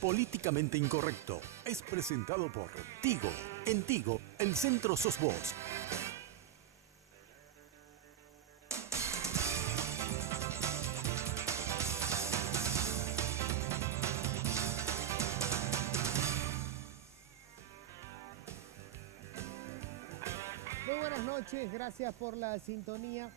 Políticamente Incorrecto es presentado por Tigo. En Tigo, el centro sos vos. Muy buenas noches, gracias por la sintonía.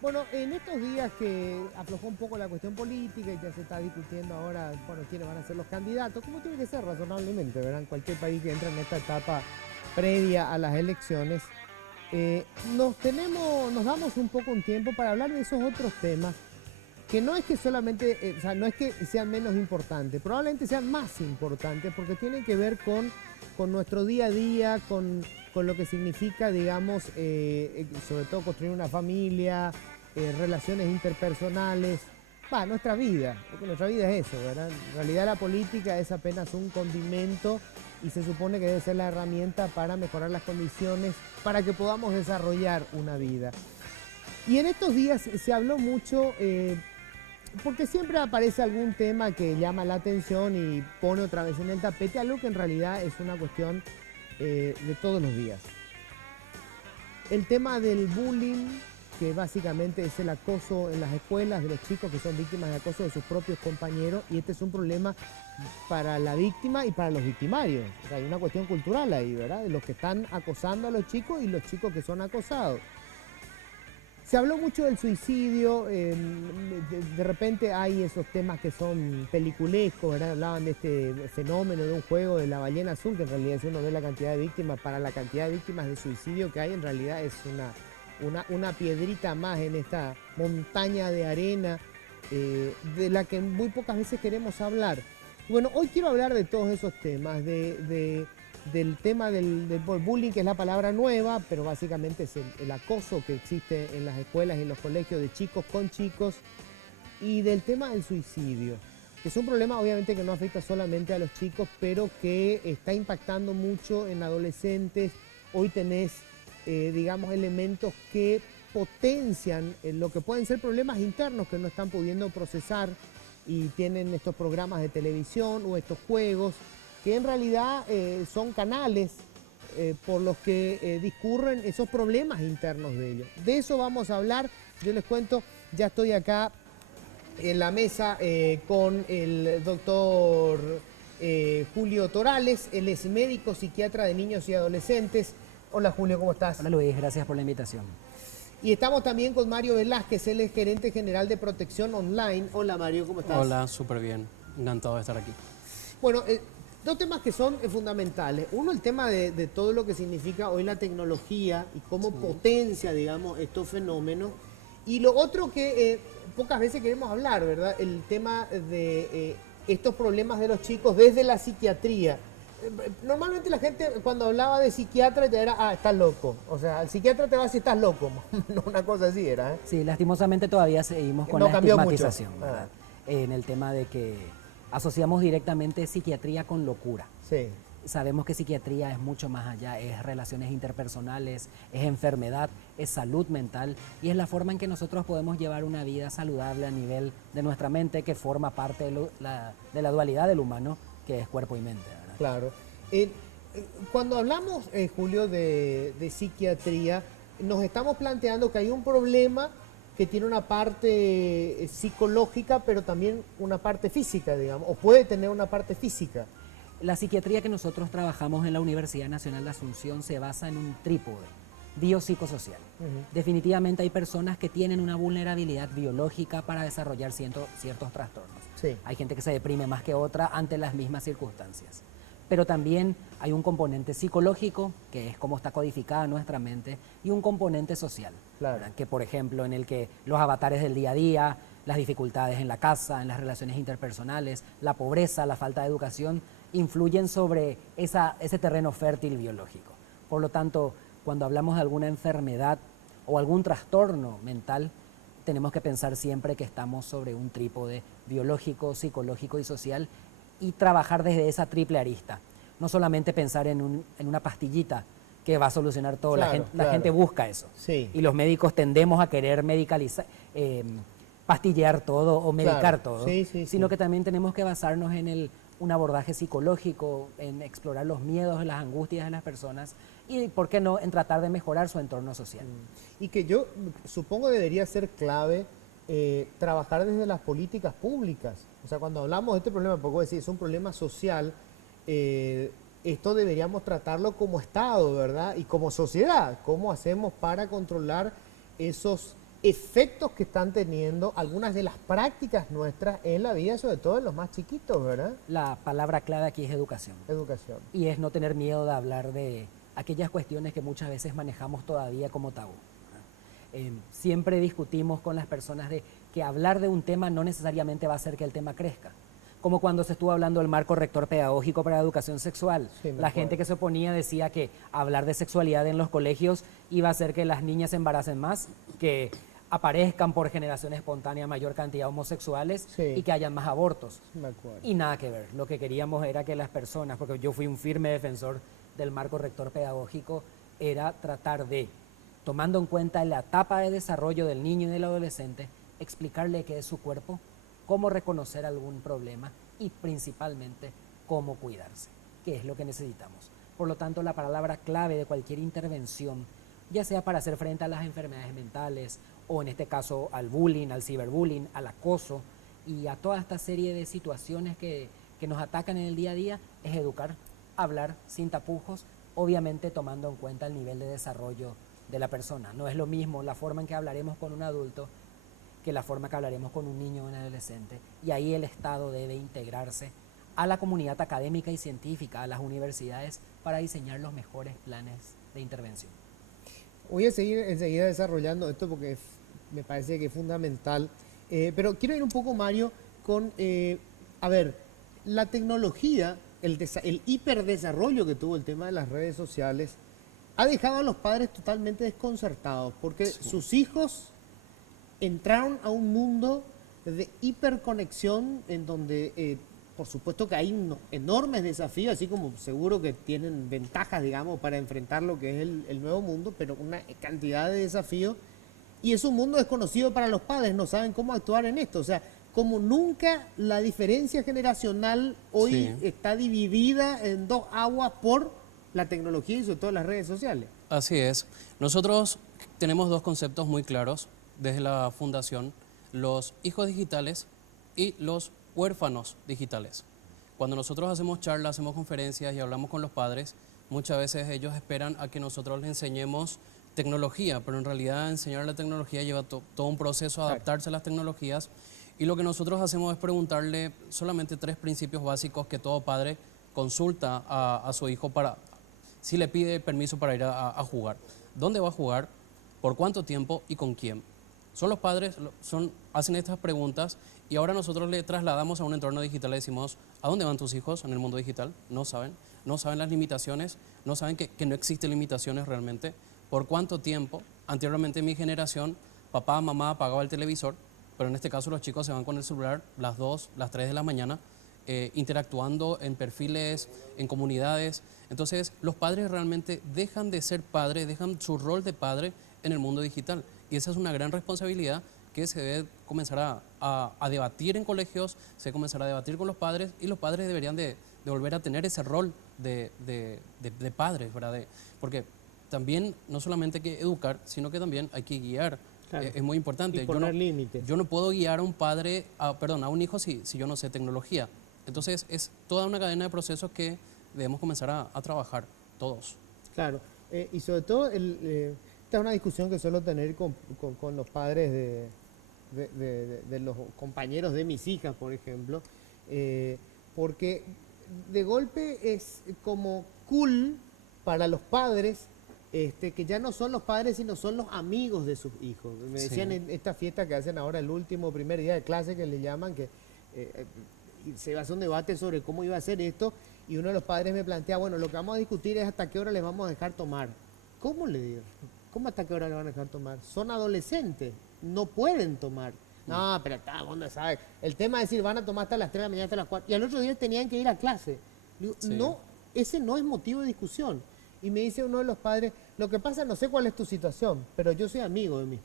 Bueno, en estos días que aflojó un poco la cuestión política y ya se está discutiendo ahora, bueno, quiénes van a ser los candidatos, como tiene que ser razonablemente, ¿verdad? En cualquier país que entra en esta etapa previa a las elecciones, nos damos un poco un tiempo para hablar de esos otros temas que no es que solamente, o sea, no es que sean menos importantes, probablemente sean más importantes porque tienen que ver con nuestro día a día, con lo que significa, digamos, sobre todo construir una familia, relaciones interpersonales, nuestra vida, porque nuestra vida es eso, ¿verdad? En realidad la política es apenas un condimento y se supone que debe ser la herramienta para mejorar las condiciones, para que podamos desarrollar una vida. Y en estos días se habló mucho, porque siempre aparece algún tema que llama la atención y pone otra vez en el tapete algo que en realidad es una cuestión de todos los días. El tema del bullying, que básicamente es el acoso en las escuelas de los chicos que son víctimas de acoso de sus propios compañeros, y este es un problema para la víctima y para los victimarios. O sea, hay una cuestión cultural ahí, ¿verdad? De los que están acosando a los chicos y los chicos que son acosados. Se habló mucho del suicidio, de repente hay esos temas que son peliculescos, ¿verdad? Hablaban de este fenómeno de un juego de la ballena azul, que en realidad si uno ve la cantidad de víctimas, para la cantidad de víctimas de suicidio que hay, en realidad es una piedrita más en esta montaña de arena de la que muy pocas veces queremos hablar. Bueno, hoy quiero hablar de todos esos temas, del tema del bullying, que es la palabra nueva, pero básicamente es el acoso que existe en las escuelas y en los colegios de chicos con chicos, y del tema del suicidio, que es un problema obviamente que no afecta solamente a los chicos, pero que está impactando mucho en adolescentes. Hoy tenés, digamos, elementos que potencian lo que pueden ser problemas internos que no están pudiendo procesar y tienen estos programas de televisión o estos juegos que en realidad son canales por los que discurren esos problemas internos de ellos. De eso vamos a hablar. Yo les cuento, ya estoy acá en la mesa con el doctor Julio Torales. Él es médico psiquiatra de niños y adolescentes. Hola Julio, ¿cómo estás? Hola Luis, gracias por la invitación. Y estamos también con Mario Velázquez, él es gerente general de protección online. Hola Mario, ¿cómo estás? Hola, súper bien. Encantado de estar aquí. Bueno, dos temas que son fundamentales. Uno, el tema de todo lo que significa hoy la tecnología y cómo potencia, digamos, estos fenómenos. Y lo otro que pocas veces queremos hablar, ¿verdad? El tema de estos problemas de los chicos desde la psiquiatría. Normalmente la gente cuando hablaba de psiquiatra ya era, estás loco. O sea, el psiquiatra te va a decir, estás loco. Una cosa así era, ¿eh? Sí, lastimosamente todavía seguimos con No la cambió mucho. estigmatización, ¿verdad? En el tema de que asociamos directamente psiquiatría con locura. Sí. Sabemos que psiquiatría es mucho más allá, es relaciones interpersonales, es enfermedad, es salud mental y es la forma en que nosotros podemos llevar una vida saludable a nivel de nuestra mente, que forma parte de la dualidad del humano, que es cuerpo y mente, ¿verdad? Claro. Cuando hablamos, Julio, de psiquiatría, nos estamos planteando que hay un problema que tiene una parte psicológica, pero también una parte física, digamos, o puede tener una parte física. La psiquiatría que nosotros trabajamos en la Universidad Nacional de Asunción se basa en un trípode biopsicosocial. Definitivamente hay personas que tienen una vulnerabilidad biológica para desarrollar ciertos trastornos. Sí. Hay gente que se deprime más que otra ante las mismas circunstancias. Pero también hay un componente psicológico, que es cómo está codificada nuestra mente, y un componente social, Claro. ¿verdad? Que por ejemplo en el que los avatares del día a día, las dificultades en la casa, en las relaciones interpersonales, la pobreza, la falta de educación, influyen sobre ese terreno fértil biológico. Por lo tanto, cuando hablamos de alguna enfermedad o algún trastorno mental, tenemos que pensar siempre que estamos sobre un trípode biológico, psicológico y social, y trabajar desde esa triple arista. No solamente pensar en una pastillita que va a solucionar todo. Claro, La gente busca eso. Sí. Y los médicos tendemos a querer medicalizar, pastillar todo o medicar Claro. todo, Sí, sí, sino sí. que también tenemos que basarnos en un abordaje psicológico, en explorar los miedos y las angustias de las personas y, ¿por qué no?, en tratar de mejorar su entorno social. Y que yo supongo debería ser clave trabajar desde las políticas públicas. O sea, cuando hablamos de este problema, porque decir, es un problema social, esto deberíamos tratarlo como Estado, ¿verdad? Y como sociedad. ¿Cómo hacemos para controlar esos efectos que están teniendo algunas de las prácticas nuestras en la vida, sobre todo en los más chiquitos, ¿verdad? La palabra clave aquí es educación. Educación. Y es no tener miedo de hablar de aquellas cuestiones que muchas veces manejamos todavía como tabú. Siempre discutimos con las personas de que hablar de un tema no necesariamente va a hacer que el tema crezca. Como cuando se estuvo hablando del marco rector pedagógico para la educación sexual. Sí, La gente que se oponía decía que hablar de sexualidad en los colegios iba a hacer que las niñas se embaracen más, que aparezcan por generación espontánea mayor cantidad de homosexuales Sí. y que hayan más abortos. Me acuerdo. Y nada que ver. Lo que queríamos era que las personas, porque yo fui un firme defensor del marco rector pedagógico, era tratar de, tomando en cuenta la etapa de desarrollo del niño y del adolescente, explicarle qué es su cuerpo, cómo reconocer algún problema y principalmente cómo cuidarse, que es lo que necesitamos. Por lo tanto, la palabra clave de cualquier intervención, ya sea para hacer frente a las enfermedades mentales o en este caso al bullying, al ciberbullying, al acoso y a toda esta serie de situaciones que nos atacan en el día a día, es educar, hablar sin tapujos, obviamente tomando en cuenta el nivel de desarrollo de la persona. No es lo mismo la forma en que hablaremos con un adulto que la forma que hablaremos con un niño o un adolescente. Y ahí el Estado debe integrarse a la comunidad académica y científica, a las universidades, para diseñar los mejores planes de intervención. Voy a seguir enseguida desarrollando esto porque me parece que es fundamental. Pero quiero ir un poco, Mario, con, a ver, la tecnología, el hiperdesarrollo que tuvo el tema de las redes sociales, ha dejado a los padres totalmente desconcertados porque sus hijos entraron a un mundo de hiperconexión en donde, por supuesto que hay unos enormes desafíos, así como seguro que tienen ventajas, digamos, para enfrentar lo que es el nuevo mundo, pero una cantidad de desafíos. Y es un mundo desconocido para los padres, no saben cómo actuar en esto. O sea, como nunca la diferencia generacional hoy está dividida en dos aguas por la tecnología y sobre todo las redes sociales. Así es. Nosotros tenemos dos conceptos muy claros desde la fundación: los hijos digitales y los huérfanos digitales. Cuando nosotros hacemos charlas, hacemos conferencias y hablamos con los padres, muchas veces ellos esperan a que nosotros les enseñemos tecnología, pero en realidad enseñar la tecnología lleva todo un proceso, adaptarse a las tecnologías, y lo que nosotros hacemos es preguntarle solamente 3 principios básicos que todo padre consulta a su hijo para, si le pide permiso para ir a jugar. ¿Dónde va a jugar? ¿Por cuánto tiempo? ¿Y con quién? Son los padres, hacen estas preguntas y ahora nosotros le trasladamos a un entorno digital y decimos: ¿a dónde van tus hijos en el mundo digital? No saben las limitaciones, no saben que no existen limitaciones realmente. ¿Por cuánto tiempo? Anteriormente en mi generación, papá, mamá apagaba el televisor, pero en este caso los chicos se van con el celular las 2, las 3 de la mañana, interactuando en perfiles, en comunidades. Entonces los padres realmente dejan de ser padres, dejan su rol de padre en el mundo digital. Y esa es una gran responsabilidad que se debe comenzar a debatir en colegios, se debe comenzar a debatir con los padres, y los padres deberían de volver a tener ese rol de padres, ¿verdad? Porque también no solamente hay que educar, sino que también hay que guiar. Claro. Es muy importante. Y poner límites. Yo no puedo guiar a un padre, a un hijo si yo no sé tecnología. Entonces es toda una cadena de procesos que debemos comenzar a trabajar todos. Claro, y sobre todo, esta es una discusión que suelo tener con los padres de los compañeros de mis hijas, por ejemplo, porque de golpe es como cool para los padres que ya no son los padres, sino son los amigos de sus hijos. Me decían en esta fiesta que hacen ahora, el último primer día de clase, que le llaman, que se va a hacer un debate sobre cómo iba a ser esto, y uno de los padres me plantea: bueno, lo que vamos a discutir es hasta qué hora les vamos a dejar tomar. ¿Cómo le digo? ¿Cómo hasta qué hora le van a dejar tomar? Son adolescentes, no pueden tomar. No, pero está, vos no sabes. El tema es decir, van a tomar hasta las 3 de la mañana, hasta las 4, y al otro día tenían que ir a clase. Digo, no, ese no es motivo de discusión. Y me dice uno de los padres: lo que pasa, no sé cuál es tu situación, pero yo soy amigo de mis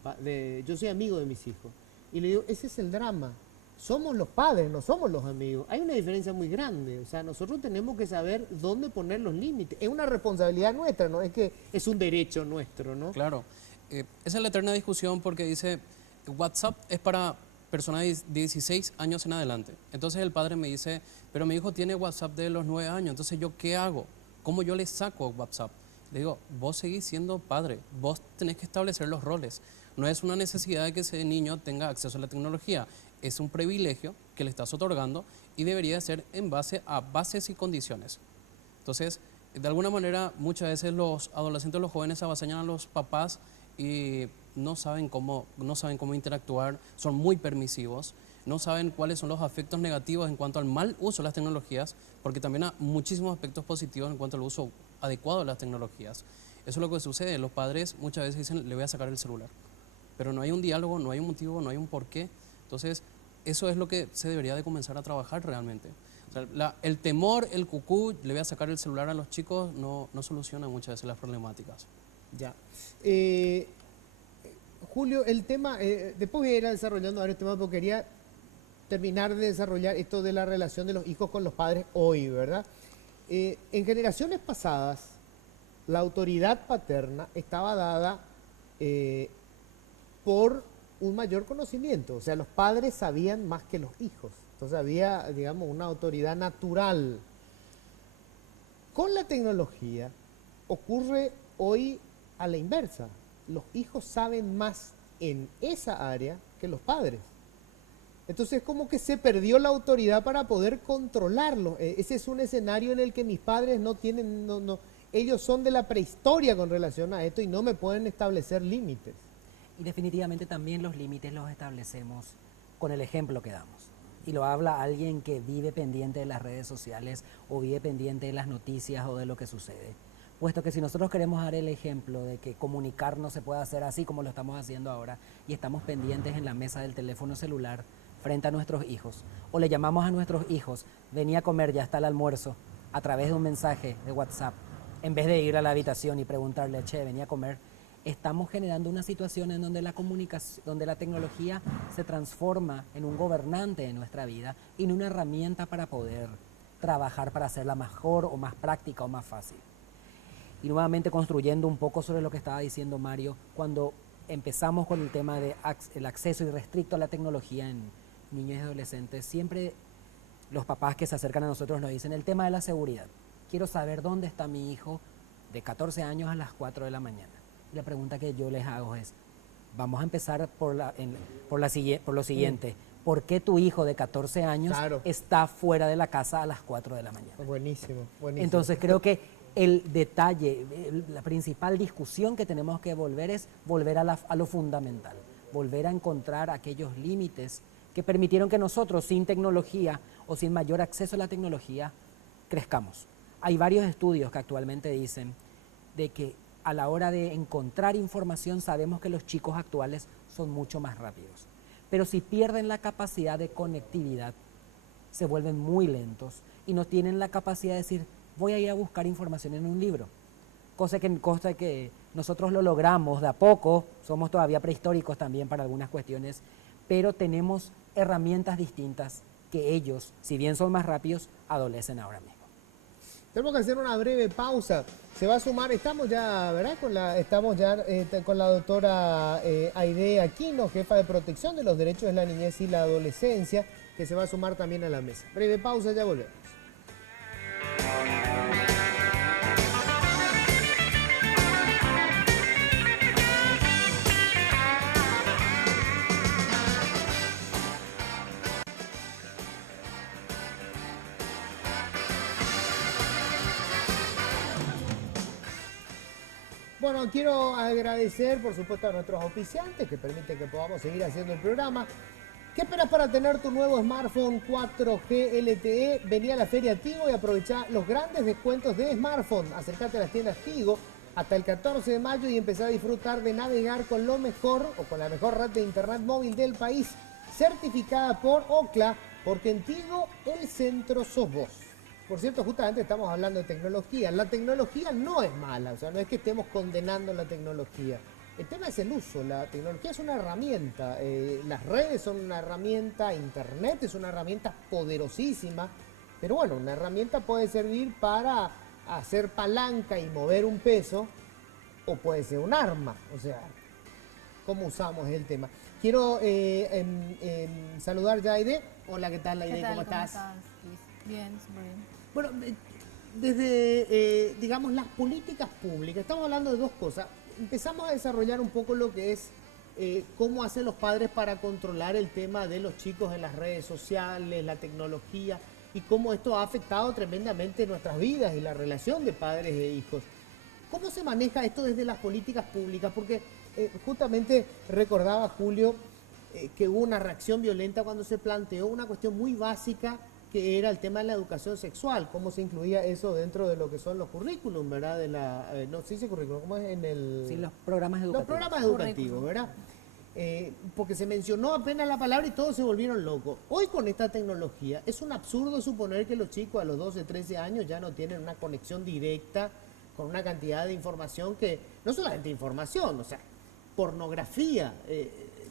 hijos. Y le digo: ese es el drama. somos los padres, no somos los amigos. Hay una diferencia muy grande. O sea, nosotros tenemos que saber dónde poner los límites. Es una responsabilidad nuestra, no es que es un derecho nuestro, ¿no? Claro. Esa es la eterna discusión porque dice, WhatsApp es para personas de 16 años en adelante. Entonces el padre me dice, pero mi hijo tiene WhatsApp de los 9 años, entonces ¿yo qué hago? ¿Cómo yo le saco WhatsApp? Le digo, vos seguís siendo padre, vos tenés que establecer los roles. No es una necesidad de que ese niño tenga acceso a la tecnología, es un privilegio que le estás otorgando y debería ser en base a bases y condiciones. Entonces, de alguna manera, muchas veces los adolescentes, los jóvenes avasallan a los papás y no saben cómo interactuar, son muy permisivos, no saben cuáles son los efectos negativos en cuanto al mal uso de las tecnologías, porque también hay muchísimos aspectos positivos en cuanto al uso adecuado de las tecnologías. Eso es lo que sucede, los padres muchas veces dicen, le voy a sacar el celular, pero no hay un diálogo, no hay un motivo, no hay un porqué. Entonces, eso es lo que se debería de comenzar a trabajar realmente. O sea, el temor, el cucú, le voy a sacar el celular a los chicos, no soluciona muchas veces las problemáticas. Ya. Julio, el tema, después voy a ir desarrollando varios temas, porque quería terminar de desarrollar esto de la relación de los hijos con los padres hoy, ¿verdad? En generaciones pasadas, la autoridad paterna estaba dada por un mayor conocimiento, o sea, los padres sabían más que los hijos, entonces había, digamos, una autoridad natural. Con la tecnología ocurre hoy a la inversa, los hijos saben más en esa área que los padres. Entonces como que se perdió la autoridad para poder controlarlo. Ese es un escenario en el que mis padres no tienen, ellos son de la prehistoria con relación a esto y no me pueden establecer límites. Y definitivamente también los límites los establecemos con el ejemplo que damos. Y lo habla alguien que vive pendiente de las redes sociales o vive pendiente de las noticias o de lo que sucede. Puesto que si nosotros queremos dar el ejemplo de que comunicarnos se puede hacer así como lo estamos haciendo ahora y estamos pendientes en la mesa del teléfono celular frente a nuestros hijos, o le llamamos a nuestros hijos, vení a comer, ya está el almuerzo, a través de un mensaje de WhatsApp, en vez de ir a la habitación y preguntarle, che, vení a comer, estamos generando una situación en donde la comunicación, donde la tecnología se transforma en un gobernante de nuestra vida y en una herramienta para poder trabajar para hacerla mejor o más práctica o más fácil. Y nuevamente construyendo un poco sobre lo que estaba diciendo Mario, cuando empezamos con el tema del acceso irrestricto a la tecnología en niños y adolescentes, siempre los papás que se acercan a nosotros nos dicen el tema de la seguridad. Quiero saber dónde está mi hijo de 14 años a las 4 de la mañana. Y la pregunta que yo les hago es, vamos a empezar por lo siguiente. ¿Por qué tu hijo de 14 años está fuera de la casa a las 4 de la mañana? Buenísimo, buenísimo. Entonces creo que el detalle, la principal discusión que tenemos que volver es volver a lo fundamental, volver a encontrar aquellos límites que permitieron que nosotros sin tecnología o sin mayor acceso a la tecnología crezcamos. Hay varios estudios que actualmente dicen de que a la hora de encontrar información sabemos que los chicos actuales son mucho más rápidos, pero si pierden la capacidad de conectividad se vuelven muy lentos y no tienen la capacidad de decir voy a ir a buscar información en un libro, cosa que nosotros lo logramos de a poco, somos todavía prehistóricos también para algunas cuestiones, pero tenemos herramientas distintas que ellos, si bien son más rápidos, adolecen ahora mismo. Tenemos que hacer una breve pausa. Se va a sumar, estamos ya, ¿verdad? Con la doctora Aide Aquino, jefa de protección de los derechos de la niñez y la adolescencia, que se va a sumar también a la mesa. Breve pausa, ya volvemos. Bueno, quiero agradecer, por supuesto, a nuestros auspiciantes que permiten que podamos seguir haciendo el programa. ¿Qué esperas para tener tu nuevo smartphone 4G LTE? Vení a la Feria Tigo y aprovechá los grandes descuentos de smartphone. Acercate a las tiendas Tigo hasta el 14 de mayo y empezá a disfrutar de navegar con lo mejor o con la mejor red de internet móvil del país, certificada por Ookla, porque en Tigo el centro sos vos. Por cierto, justamente estamos hablando de tecnología. La tecnología no es mala, o sea, no es que estemos condenando la tecnología. El tema es el uso. La tecnología es una herramienta. Las redes son una herramienta, Internet es una herramienta poderosísima. Pero bueno, una herramienta puede servir para hacer palanca y mover un peso, o puede ser un arma. O sea, ¿cómo usamos el tema? Quiero saludar a Aide. Hola, ¿qué tal, Aide? ¿Qué tal? ¿Cómo estás? Luis? Bien, súper bien. Bueno, desde, digamos, las políticas públicas, estamos hablando de dos cosas. Empezamos a desarrollar un poco lo que es cómo hacen los padres para controlar el tema de los chicos en las redes sociales, la tecnología, y cómo esto ha afectado tremendamente nuestras vidas y la relación de padres e hijos. ¿Cómo se maneja esto desde las políticas públicas? Porque justamente recordaba Julio que hubo una reacción violenta cuando se planteó una cuestión muy básica, que era el tema de la educación sexual, cómo se incluía eso dentro de lo que son los currículum, ¿verdad? No se dice currículum, ¿cómo es? Sí, los programas educativos. Los programas educativos, ¿verdad? Porque se mencionó apenas la palabra y todos se volvieron locos. Hoy con esta tecnología es un absurdo suponer que los chicos a los 12, 13 años ya no tienen una conexión directa con una cantidad de información que, no solamente información, o sea, pornografía.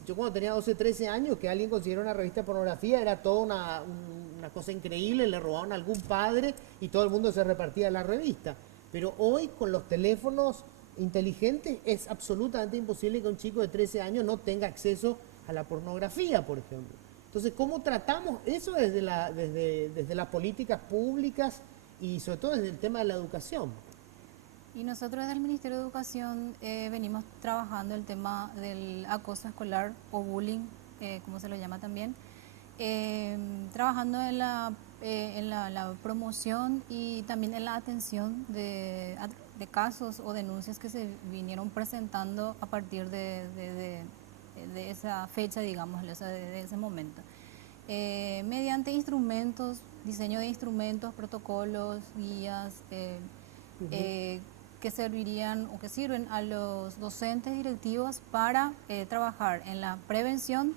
Yo cuando tenía 12, 13 años, que alguien consiguiera una revista de pornografía era toda una cosa increíble, le robaban a algún padre y todo el mundo se repartía la revista. Pero hoy con los teléfonos inteligentes es absolutamente imposible que un chico de 13 años no tenga acceso a la pornografía, por ejemplo. Entonces, ¿cómo tratamos eso desde las políticas públicas y sobre todo desde el tema de la educación? Y nosotros desde el Ministerio de Educación venimos trabajando el tema del acoso escolar o bullying, como se lo llama también, trabajando en la promoción y también en la atención de casos o denuncias que se vinieron presentando a partir de esa fecha, digamos, de ese momento. Mediante instrumentos, diseño de instrumentos, protocolos, guías, que servirían o que sirven a los docentes directivos para trabajar en la prevención,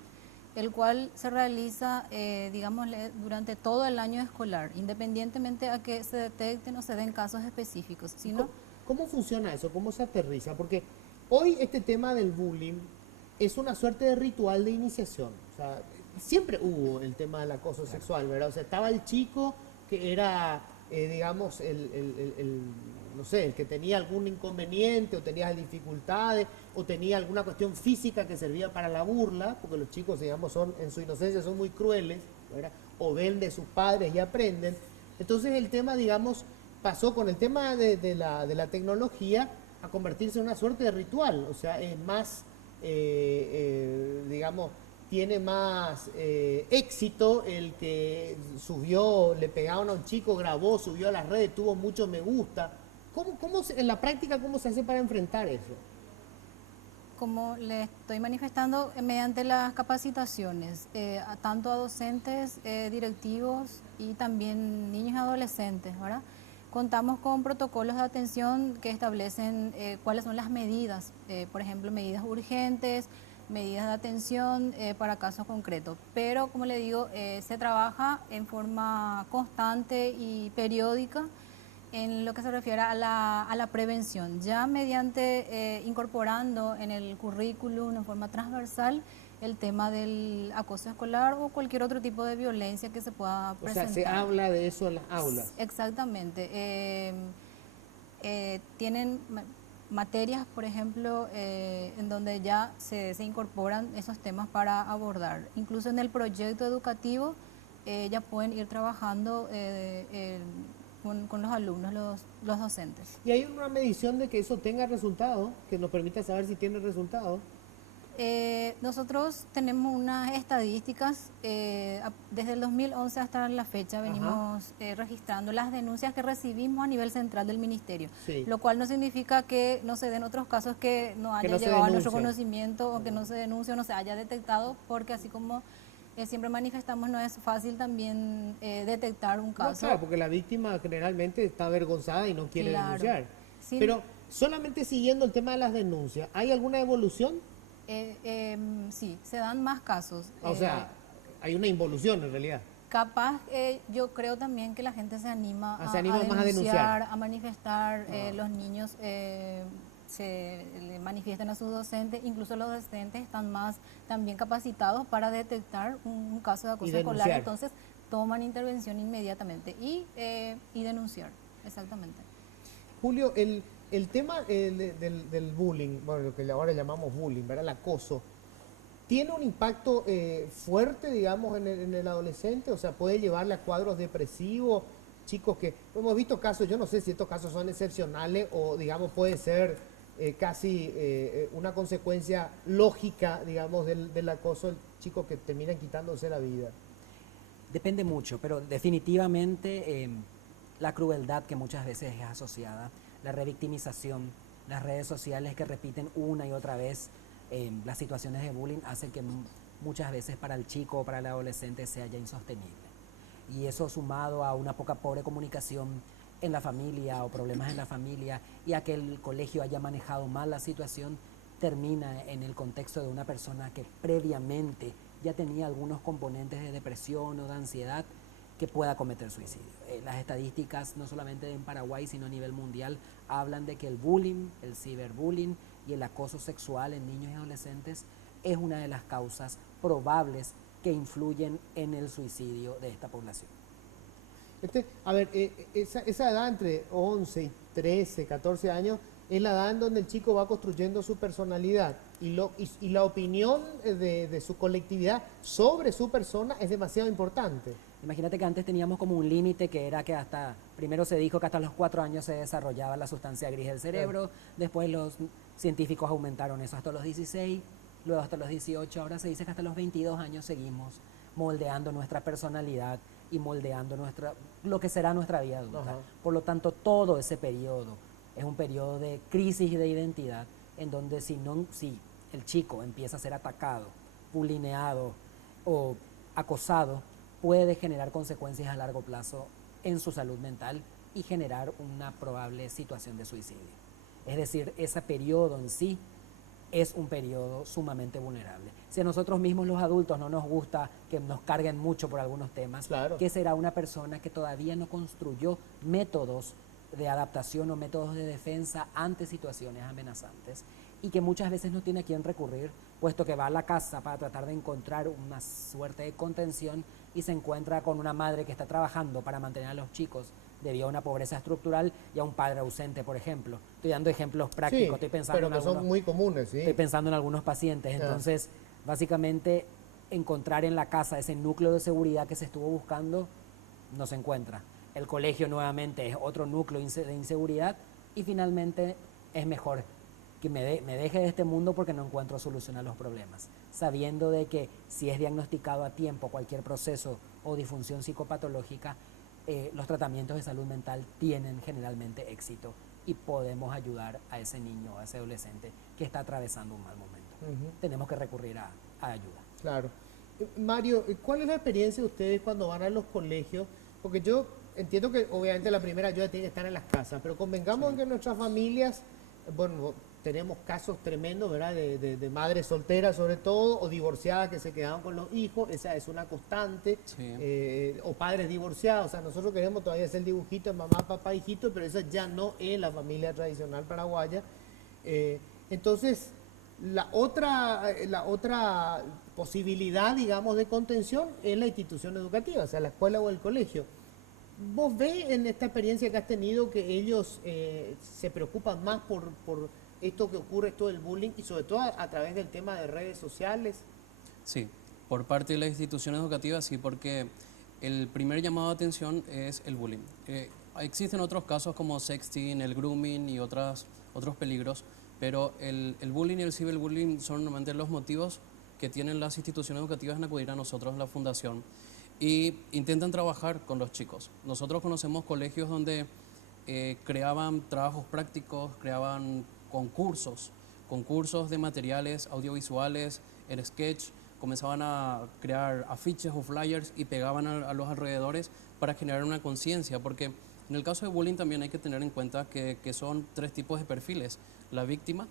el cual se realiza, digamos, durante todo el año escolar, independientemente a que se detecten o se den casos específicos. Sino, ¿Cómo funciona eso? ¿Cómo se aterriza? Porque hoy este tema del bullying es una suerte de ritual de iniciación. O sea, siempre hubo el tema del acoso sexual, ¿verdad? O sea, estaba el chico que era, digamos, no sé, el que tenía algún inconveniente o tenía dificultades o tenía alguna cuestión física que servía para la burla, porque los chicos, digamos, en su inocencia son muy crueles, ¿verdad? O ven de sus padres y aprenden. Entonces el tema, digamos, pasó con el tema de la tecnología a convertirse en una suerte de ritual. O sea, es más, digamos, tiene más éxito el que subió, le pegaron a un chico, grabó, subió a las redes, tuvo mucho me gusta. En la práctica, ¿cómo se hace para enfrentar eso? como le estoy manifestando, mediante las capacitaciones, tanto a docentes, directivos y también niños y adolescentes, ¿verdad? Contamos con protocolos de atención que establecen cuáles son las medidas, por ejemplo, medidas urgentes, medidas de atención para casos concretos. Pero, como le digo, se trabaja en forma constante y periódica en lo que se refiere a la prevención, ya mediante incorporando en el currículum en forma transversal el tema del acoso escolar o cualquier otro tipo de violencia que se pueda presentar. O sea, se habla de eso en las aulas. Exactamente. Tienen materias, por ejemplo, en donde ya se incorporan esos temas para abordar. Incluso en el proyecto educativo ya pueden ir trabajando con los alumnos, los docentes. ¿Y hay una medición de que eso tenga resultados, que nos permita saber si tiene resultados? Nosotros tenemos unas estadísticas, desde el 2011 hasta la fecha venimos registrando las denuncias que recibimos a nivel central del Ministerio, sí. Lo cual no significa que no se den otros casos que no haya llegado a nuestro conocimiento o que no se denuncie o no se haya detectado, porque así como siempre manifestamos, no es fácil también detectar un caso. No, claro, porque la víctima generalmente está avergonzada y no quiere denunciar. Sí. Pero solamente siguiendo el tema de las denuncias, ¿hay alguna evolución? Sí, se dan más casos. O sea, hay una involución en realidad. Capaz, yo creo también que la gente se anima, más a denunciar, a manifestar, los niños se le manifiesten a sus docentes. Incluso los docentes están más también capacitados para detectar un caso de acoso escolar, denunciar. entonces toman intervención inmediatamente y denunciar, exactamente. Julio, el tema del bullying, bueno, lo que ahora llamamos bullying, ¿verdad? El acoso, ¿tiene un impacto fuerte, digamos, en el adolescente? O sea, ¿puede llevarle a cuadros depresivos? Chicos que, hemos visto casos, yo no sé si estos casos son excepcionales o, digamos, puede ser casi una consecuencia lógica, digamos, del acoso, el chico que terminan quitándose la vida. Depende mucho, pero definitivamente la crueldad que muchas veces es asociada, la revictimización, las redes sociales que repiten una y otra vez las situaciones de bullying hacen que muchas veces para el chico o para el adolescente sea ya insostenible. Y eso sumado a una pobre comunicación en la familia o problemas en la familia y a que el colegio haya manejado mal la situación, termina en el contexto de una persona que previamente ya tenía algunos componentes de depresión o de ansiedad que pueda cometer suicidio. Las estadísticas, no solamente en Paraguay, sino a nivel mundial, hablan de que el bullying, el ciberbullying y el acoso sexual en niños y adolescentes es una de las causas probables que influyen en el suicidio de esta población. A ver, esa edad entre 11 y 13, 14 años es la edad en donde el chico va construyendo su personalidad y la opinión de su colectividad sobre su persona es demasiado importante. Imagínate que antes teníamos como un límite que era que primero se dijo que hasta los 4 años se desarrollaba la sustancia gris del cerebro, después los científicos aumentaron eso hasta los 16, luego hasta los 18, ahora se dice que hasta los 22 años seguimos moldeando nuestra personalidad y moldeando lo que será nuestra vida adulta. Ajá. Por lo tanto, todo ese periodo es un periodo de crisis de identidad en donde si el chico empieza a ser atacado, bulineado o acosado, puede generar consecuencias a largo plazo en su salud mental y generar una probable situación de suicidio. Es decir, ese periodo en sí es un periodo sumamente vulnerable. Si a nosotros mismos los adultos no nos gusta que nos carguen mucho por algunos temas, Claro. ¿qué será una persona que todavía no construyó métodos de adaptación o métodos de defensa ante situaciones amenazantes y que muchas veces no tiene a quién recurrir, puesto que va a la casa para tratar de encontrar una suerte de contención y se encuentra con una madre que está trabajando para mantener a los chicos debido a una pobreza estructural y a un padre ausente, por ejemplo? Estoy dando ejemplos prácticos, Sí, estoy pensando pero en que son muy comunes, sí. estoy pensando en algunos pacientes. Ya. Entonces, básicamente, encontrar en la casa ese núcleo de seguridad que se estuvo buscando no se encuentra. El colegio nuevamente es otro núcleo de inseguridad y finalmente es mejor que me deje de este mundo porque no encuentro solución a los problemas, sabiendo de que si es diagnosticado a tiempo cualquier proceso o disfunción psicopatológica, los tratamientos de salud mental tienen generalmente éxito y podemos ayudar a ese niño o a ese adolescente que está atravesando un mal momento. Tenemos que recurrir a ayuda. Claro. Mario, ¿cuál es la experiencia de ustedes cuando van a los colegios? Porque yo entiendo que obviamente la primera ayuda tiene que estar en las casas, pero convengamos en que nuestras familias, bueno, tenemos casos tremendos, ¿verdad? De madres solteras sobre todo, o divorciadas que se quedaban con los hijos, esa es una constante, Sí. o padres divorciados, o sea, nosotros queremos todavía hacer el dibujito de mamá, papá, hijito, pero esa ya no es la familia tradicional paraguaya. Entonces, la otra posibilidad, digamos, de contención es la institución educativa, o sea, la escuela o el colegio. ¿Vos ves en esta experiencia que has tenido que ellos se preocupan más por esto que ocurre, esto del bullying, y sobre todo a través del tema de redes sociales? Sí, por parte de la institución educativa sí, porque el primer llamado de atención es el bullying. Existen otros casos como sexting, el grooming y otros peligros, pero el bullying y el ciberbullying son normalmente los motivos que tienen las instituciones educativas en acudir a nosotros, la fundación, y intentan trabajar con los chicos. Nosotros conocemos colegios donde creaban trabajos prácticos, creaban concursos de materiales audiovisuales, el sketch, comenzaban a crear afiches o flyers y pegaban a los alrededores para generar una conciencia, porque en el caso de bullying también hay que tener en cuenta que son 3 tipos de perfiles: la víctima,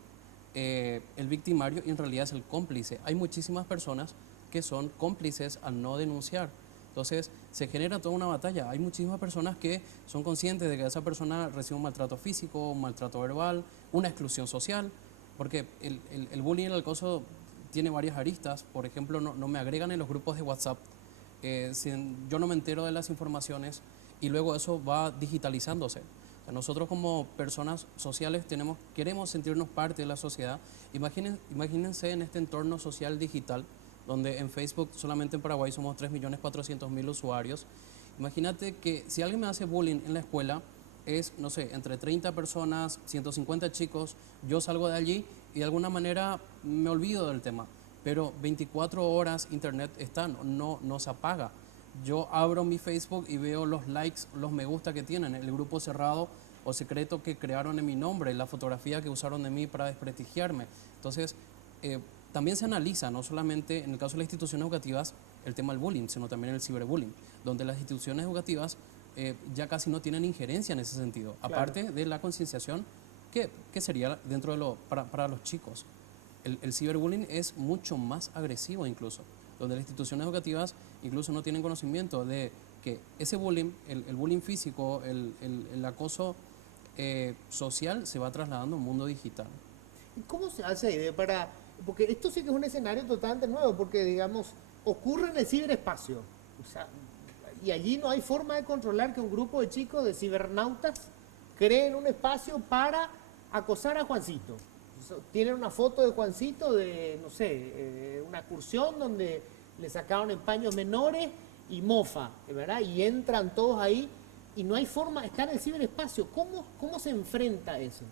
el victimario y en realidad es el cómplice. Hay muchísimas personas que son cómplices al no denunciar. Entonces se genera toda una batalla. Hay muchísimas personas que son conscientes de que esa persona recibe un maltrato físico, un maltrato verbal, una exclusión social, porque el bullying y el acoso tiene varias aristas. Por ejemplo, no me agregan en los grupos de WhatsApp, yo no me entero de las informaciones y luego eso va digitalizándose. O sea, nosotros como personas sociales queremos sentirnos parte de la sociedad. Imagínense en este entorno social digital, donde en Facebook solamente en Paraguay somos 3.400.000 usuarios. Imagínate que si alguien me hace bullying en la escuela, es, no sé, entre 30 personas, 150 chicos, yo salgo de allí y de alguna manera me olvido del tema. Pero 24 horas internet está, no se apaga. Yo abro mi Facebook y veo los likes, los me gusta que tienen, el grupo cerrado o secreto que crearon en mi nombre, la fotografía que usaron de mí para desprestigiarme. Entonces, también se analiza, no solamente en el caso de las instituciones educativas, el tema del bullying, sino también el ciberbullying, donde las instituciones educativas ya casi no tienen injerencia en ese sentido, Claro. aparte de la concienciación que sería dentro de para los chicos. El ciberbullying es mucho más agresivo incluso, donde las instituciones educativas incluso no tienen conocimiento de que ese bullying, el bullying físico, el acoso social se va trasladando al mundo digital. ¿Y cómo se hace ahí para...? Porque esto sí que es un escenario totalmente nuevo, porque, digamos, ocurre en el ciberespacio. O sea, y allí no hay forma de controlar que un grupo de chicos, de cibernautas, creen un espacio para acosar a Juancito. Tienen una foto de Juancito de, no sé, una excursión donde le sacaron en paños menores y mofa, ¿verdad? Y entran todos ahí y no hay forma, está en el ciberespacio. ¿Cómo se enfrenta eso?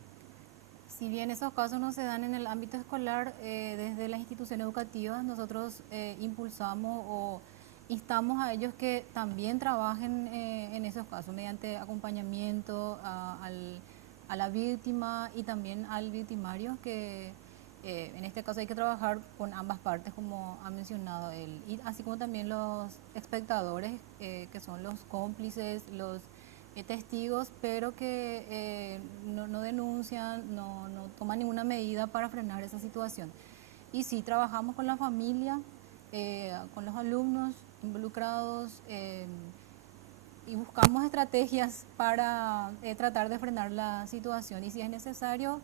Si bien esos casos no se dan en el ámbito escolar, desde las instituciones educativas nosotros impulsamos o instamos a ellos que también trabajen en esos casos mediante acompañamiento a la víctima y también al victimario, que en este caso hay que trabajar con ambas partes, como ha mencionado él, y así como también los espectadores, que son los cómplices, los testigos, pero que no denuncian, no toman ninguna medida para frenar esa situación. Y sí, trabajamos con la familia, con los alumnos involucrados, y buscamos estrategias para tratar de frenar la situación. Y si es necesario,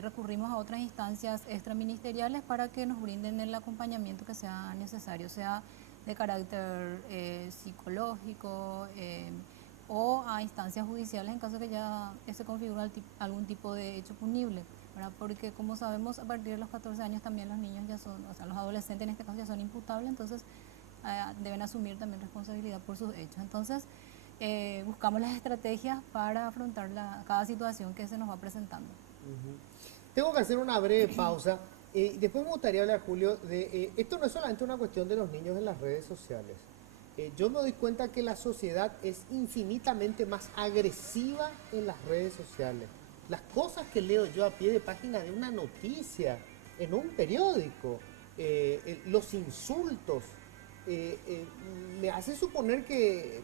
recurrimos a otras instancias extraministeriales para que nos brinden el acompañamiento que sea necesario, sea de carácter psicológico, o a instancias judiciales en caso que ya se configure algún tipo de hecho punible, ¿verdad? Porque como sabemos, a partir de los 14 años también los niños ya son, o sea, los adolescentes en este caso ya son imputables, entonces deben asumir también responsabilidad por sus hechos. Entonces, buscamos las estrategias para afrontar cada situación que se nos va presentando. Tengo que hacer una breve pausa. Después me gustaría hablar, Julio, de esto no es solamente una cuestión de los niños en las redes sociales. Yo me doy cuenta que la sociedad es infinitamente más agresiva en las redes sociales. Las cosas que leo yo a pie de página de una noticia, en un periódico, los insultos, me hace suponer que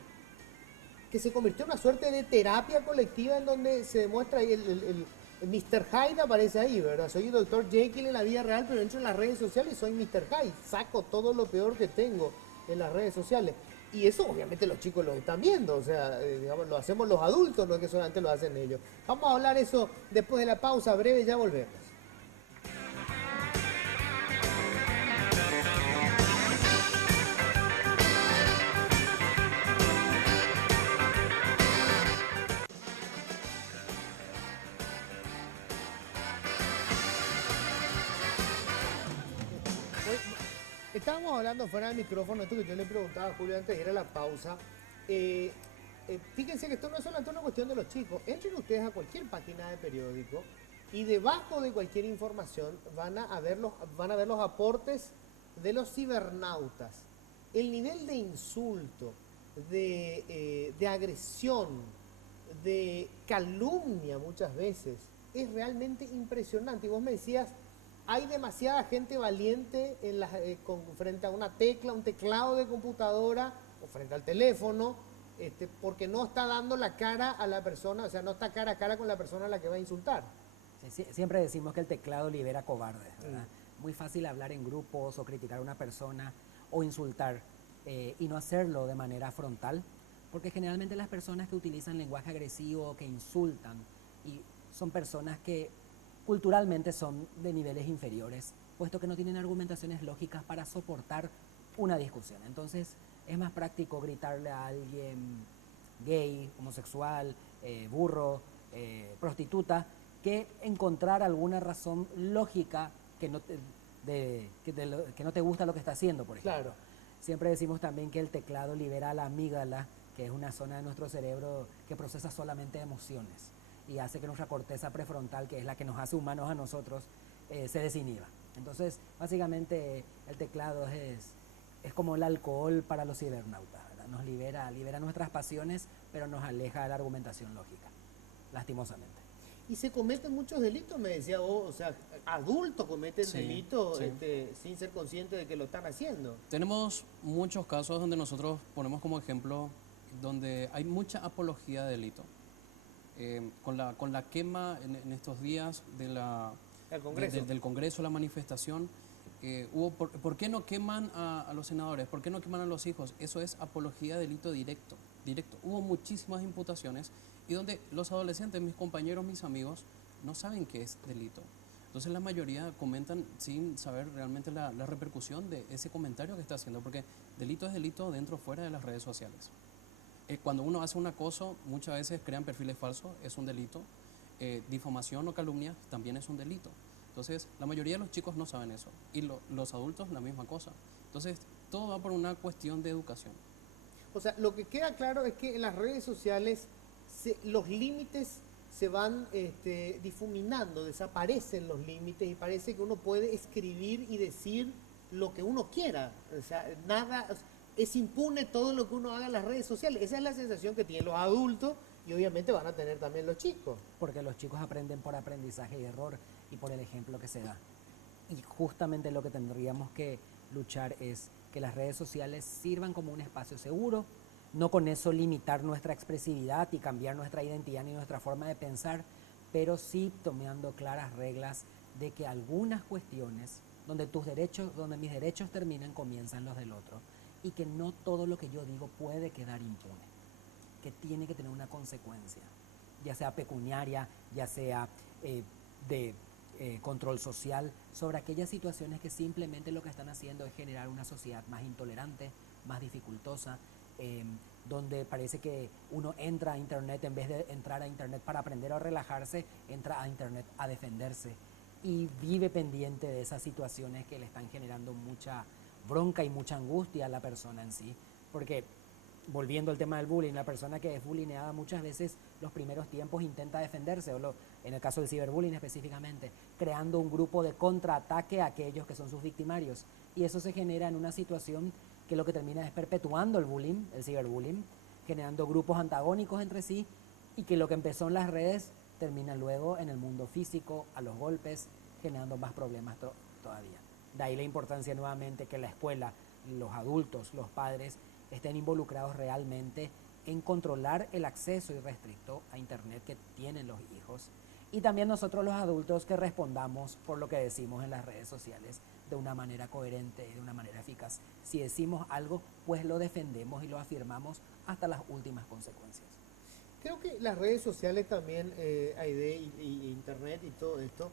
se convirtió en una suerte de terapia colectiva en donde se demuestra ahí el Mr. Hyde aparece ahí, ¿verdad? Soy el Dr. Jekyll en la vida real, pero entro en las redes sociales y soy Mr. Hyde. Saco todo lo peor que tengo en las redes sociales. Y eso obviamente los chicos lo están viendo, o sea, digamos, lo hacemos los adultos, no es que solamente lo hacen ellos. Vamos a hablar eso después de la pausa breve, ya volvemos. Estábamos hablando fuera del micrófono, esto que yo le preguntaba a Julio antes de ir a la pausa. Fíjense que esto no es solamente una cuestión de los chicos. Entren ustedes a cualquier página de periódico y debajo de cualquier información van a ver los aportes de los cibernautas. El nivel de insulto, de agresión, de calumnia muchas veces, es realmente impresionante. Y vos me decías, hay demasiada gente valiente frente a una tecla, un teclado de computadora o frente al teléfono, porque no está dando la cara a la persona, o sea, no está cara a cara con la persona a la que va a insultar. Sí, siempre decimos que el teclado libera cobardes, ¿verdad? Muy fácil hablar en grupos o criticar a una persona o insultar, y no hacerlo de manera frontal, porque generalmente las personas que utilizan lenguaje agresivo, que insultan, y son personas que culturalmente son de niveles inferiores, puesto que no tienen argumentaciones lógicas para soportar una discusión. Entonces es más práctico gritarle a alguien gay, homosexual, burro, prostituta, que encontrar alguna razón lógica que no que no te gusta lo que está haciendo, por ejemplo. Claro. Siempre decimos también que el teclado libera la amígdala, que es una zona de nuestro cerebro que procesa solamente emociones y hace que nuestra corteza prefrontal, que es la que nos hace humanos a nosotros, se desinhiba. Entonces, básicamente, el teclado es como el alcohol para los cibernautas, ¿verdad? Nos libera nuestras pasiones, pero nos aleja de la argumentación lógica, lastimosamente. Y se cometen muchos delitos, me decía vos, o sea, adultos cometen Sí, delitos sí. sin ser conscientes de que lo están haciendo. Tenemos muchos casos donde nosotros ponemos como ejemplo donde hay mucha apología de delito. Con la quema en estos días El Congreso. del Congreso, la manifestación, ¿por qué no queman a los senadores? ¿Por qué no queman a los hijos? Eso es apología de delito directo. Hubo muchísimas imputaciones y donde los adolescentes, mis compañeros, mis amigos, no saben qué es delito. Entonces la mayoría comentan sin saber realmente la repercusión de ese comentario que está haciendo, porque delito es delito dentro o fuera de las redes sociales. Cuando uno hace un acoso, muchas veces crean perfiles falsos, es un delito. Difamación o calumnia también es un delito. Entonces, la mayoría de los chicos no saben eso. Y los adultos, la misma cosa. Entonces, todo va por una cuestión de educación. O sea, lo que queda claro es que en las redes sociales los límites se van difuminando, desaparecen los límites y parece que uno puede escribir y decir lo que uno quiera. O sea, nada, es impune todo lo que uno haga en las redes sociales. Esa es la sensación que tienen los adultos y obviamente van a tener también los chicos. Porque los chicos aprenden por aprendizaje y error y por el ejemplo que se da. Y justamente lo que tendríamos que luchar es que las redes sociales sirvan como un espacio seguro, no con eso limitar nuestra expresividad y cambiar nuestra identidad ni nuestra forma de pensar, pero sí tomando claras reglas de que algunas cuestiones, donde mis derechos terminan, comienzan los del otro, y que no todo lo que yo digo puede quedar impune, que tiene que tener una consecuencia, ya sea pecuniaria, ya sea de control social, sobre aquellas situaciones que simplemente lo que están haciendo es generar una sociedad más intolerante, más dificultosa, donde parece que uno entra a Internet, en vez de entrar a Internet para aprender o relajarse, entra a Internet a defenderse y vive pendiente de esas situaciones que le están generando mucha bronca y mucha angustia a la persona en sí, porque volviendo al tema del bullying, la persona que es bullyingada muchas veces los primeros tiempos intenta defenderse, en el caso del ciberbullying específicamente, creando un grupo de contraataque a aquellos que son sus victimarios, y eso se genera en una situación que lo que termina es perpetuando el bullying, el ciberbullying, generando grupos antagónicos entre sí, y que lo que empezó en las redes termina luego en el mundo físico, a los golpes, generando más problemas todavía. De ahí la importancia nuevamente que la escuela, los adultos, los padres, estén involucrados realmente en controlar el acceso irrestricto a Internet que tienen los hijos. Y también nosotros los adultos que respondamos por lo que decimos en las redes sociales de una manera coherente y de una manera eficaz. Si decimos algo, pues lo defendemos y lo afirmamos hasta las últimas consecuencias. Creo que las redes sociales también, Aide, y Internet y todo esto,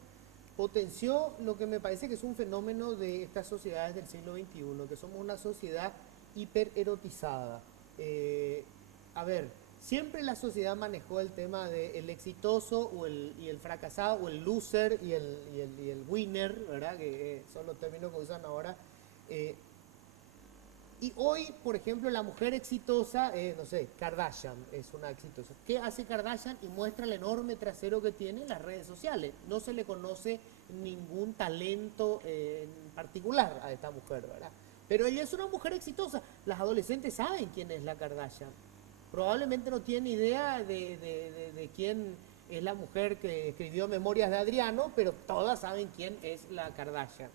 potenció lo que me parece que es un fenómeno de estas sociedades del siglo XXI, que somos una sociedad hipererotizada. A ver, siempre la sociedad manejó el tema del exitoso y el fracasado, o el loser y el winner, ¿verdad? Que son los términos que usan ahora. Y hoy, por ejemplo, la mujer exitosa, no sé, Kardashian es una exitosa. ¿Qué hace Kardashian? Y muestra el enorme trasero que tiene en las redes sociales. No se le conoce ningún talento en particular a esta mujer, ¿verdad? Pero ella es una mujer exitosa. Las adolescentes saben quién es la Kardashian. Probablemente no tienen idea de quién es la mujer que escribió Memorias de Adriano, pero todas saben quién es la Kardashian.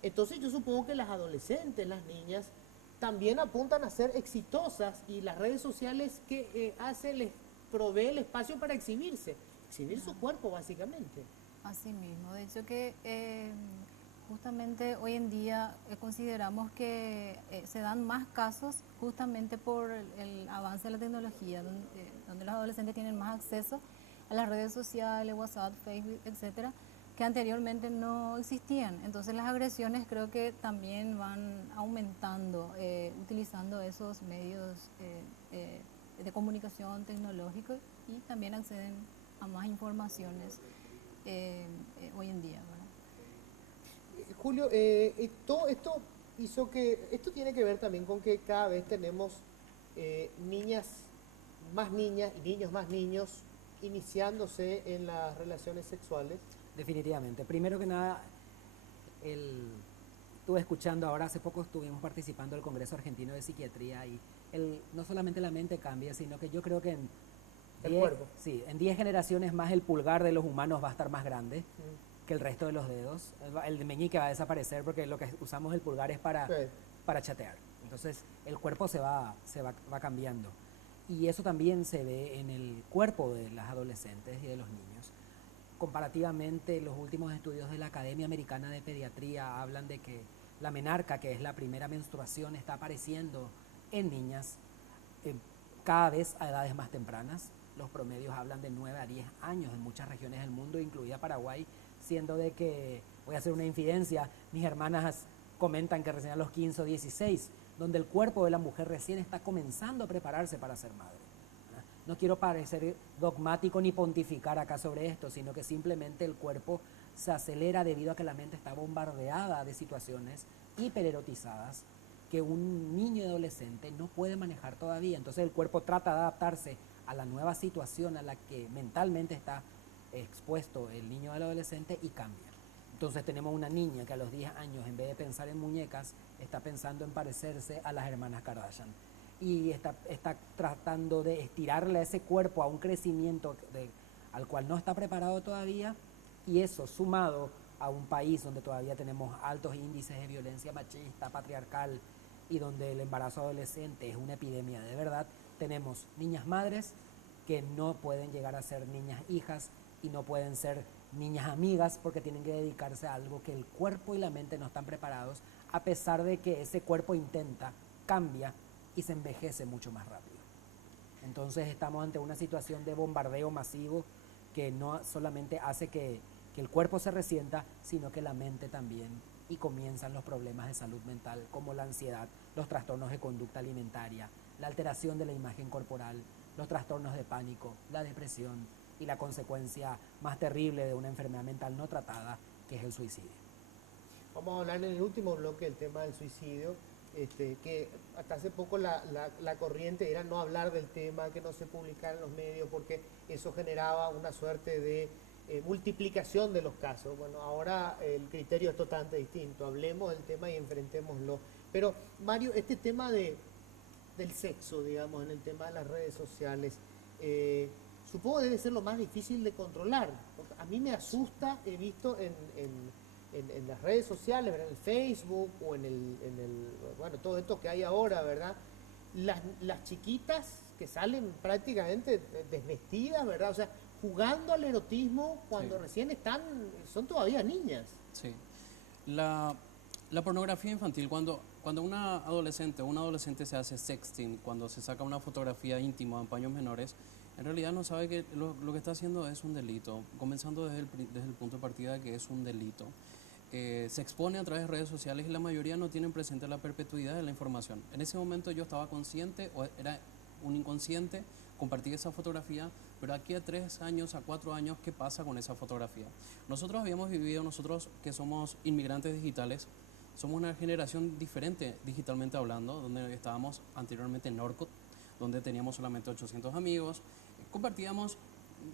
Entonces yo supongo que las adolescentes, las niñas, también apuntan a ser exitosas, y las redes sociales que les provee el espacio para exhibir su cuerpo básicamente. Así mismo, de hecho que justamente hoy en día consideramos que se dan más casos justamente por el avance de la tecnología, donde los adolescentes tienen más acceso a las redes sociales, WhatsApp, Facebook, etcétera, que anteriormente no existían. Entonces las agresiones creo que también van aumentando utilizando esos medios de comunicación tecnológicos y también acceden a más informaciones hoy en día, ¿verdad? Julio, esto hizo que, esto tiene que ver también con que cada vez tenemos niñas y niños más niños iniciándose en las relaciones sexuales. Definitivamente. Primero que nada, estuve escuchando ahora, hace poco estuvimos participando del Congreso Argentino de Psiquiatría y no solamente la mente cambia, sino que yo creo que El cuerpo. sí, en 10 generaciones más el pulgar de los humanos va a estar más grande que el resto de los dedos. El meñique va a desaparecer porque lo que usamos el pulgar es para chatear. Entonces el cuerpo va cambiando. Y eso también se ve en el cuerpo de las adolescentes y de los niños. Comparativamente, los últimos estudios de la Academia Americana de Pediatría hablan de que la menarca, que es la primera menstruación, está apareciendo en niñas cada vez a edades más tempranas. Los promedios hablan de 9 a 10 años en muchas regiones del mundo, incluida Paraguay, siendo de que, voy a hacer una infidencia, mis hermanas comentan que recién a los 15 o 16, donde el cuerpo de la mujer recién está comenzando a prepararse para ser madre. No quiero parecer dogmático ni pontificar acá sobre esto, sino que simplemente el cuerpo se acelera debido a que la mente está bombardeada de situaciones hipererotizadas que un niño y adolescente no puede manejar todavía. Entonces el cuerpo trata de adaptarse a la nueva situación a la que mentalmente está expuesto el niño o el adolescente y cambia. Entonces tenemos una niña que a los 10 años, en vez de pensar en muñecas, está pensando en parecerse a las hermanas Kardashian. Y está tratando de estirarle a ese cuerpo a un crecimiento al cual no está preparado todavía, y eso sumado a un país donde todavía tenemos altos índices de violencia machista, patriarcal, y donde el embarazo adolescente es una epidemia de verdad, tenemos niñas madres que no pueden llegar a ser niñas hijas y no pueden ser niñas amigas porque tienen que dedicarse a algo que el cuerpo y la mente no están preparados, a pesar de que ese cuerpo intenta, cambia y se envejece mucho más rápido. Entonces estamos ante una situación de bombardeo masivo que no solamente hace que el cuerpo se resienta, sino que la mente también, y comienzan los problemas de salud mental como la ansiedad, los trastornos de conducta alimentaria, la alteración de la imagen corporal, los trastornos de pánico, la depresión y la consecuencia más terrible de una enfermedad mental no tratada, que es el suicidio. Vamos a hablar en el último bloque del tema del suicidio, que hasta hace poco la corriente era no hablar del tema, que no se publicara en los medios, porque eso generaba una suerte de multiplicación de los casos. Bueno, ahora el criterio es totalmente distinto, hablemos del tema y enfrentémoslo. Pero Mario, este tema del sexo, digamos, en el tema de las redes sociales, supongo debe ser lo más difícil de controlar. Porque a mí me asusta, he visto en las redes sociales, ¿verdad? En el Facebook o bueno, todo esto que hay ahora, ¿verdad? Las chiquitas que salen prácticamente desvestidas, ¿verdad? O sea, jugando al erotismo cuando recién son todavía niñas. Sí. La pornografía infantil, cuando una adolescente o un adolescente se hace sexting, cuando se saca una fotografía íntima en paños menores, en realidad no sabe que lo que está haciendo es un delito, comenzando desde el punto de partida de que es un delito. Se expone a través de redes sociales y la mayoría no tienen presente la perpetuidad de la información. En ese momento yo estaba consciente, o era un inconsciente, compartí esa fotografía, pero aquí a 3 años, a 4 años, ¿qué pasa con esa fotografía? Nosotros que somos inmigrantes digitales, somos una generación diferente digitalmente hablando, donde estábamos anteriormente en Orkut, donde teníamos solamente 800 amigos, compartíamos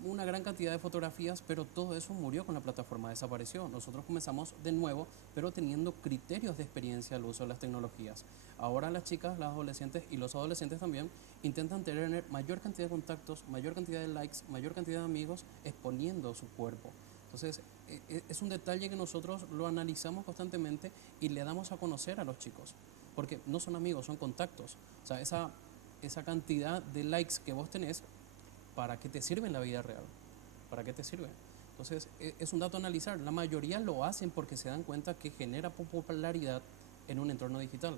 una gran cantidad de fotografías, pero todo eso murió con la plataforma, desapareció. Nosotros comenzamos de nuevo, pero teniendo criterios de experiencia al uso de las tecnologías. Ahora las chicas, las adolescentes y los adolescentes también intentan tener mayor cantidad de contactos, mayor cantidad de likes, mayor cantidad de amigos, exponiendo su cuerpo. Entonces, es un detalle que nosotros lo analizamos constantemente y le damos a conocer a los chicos, porque no son amigos, son contactos. O sea, esa cantidad de likes que vos tenés, ¿para qué te sirve en la vida real? ¿Para qué te sirve? Entonces, es un dato a analizar. La mayoría lo hacen porque se dan cuenta que genera popularidad en un entorno digital.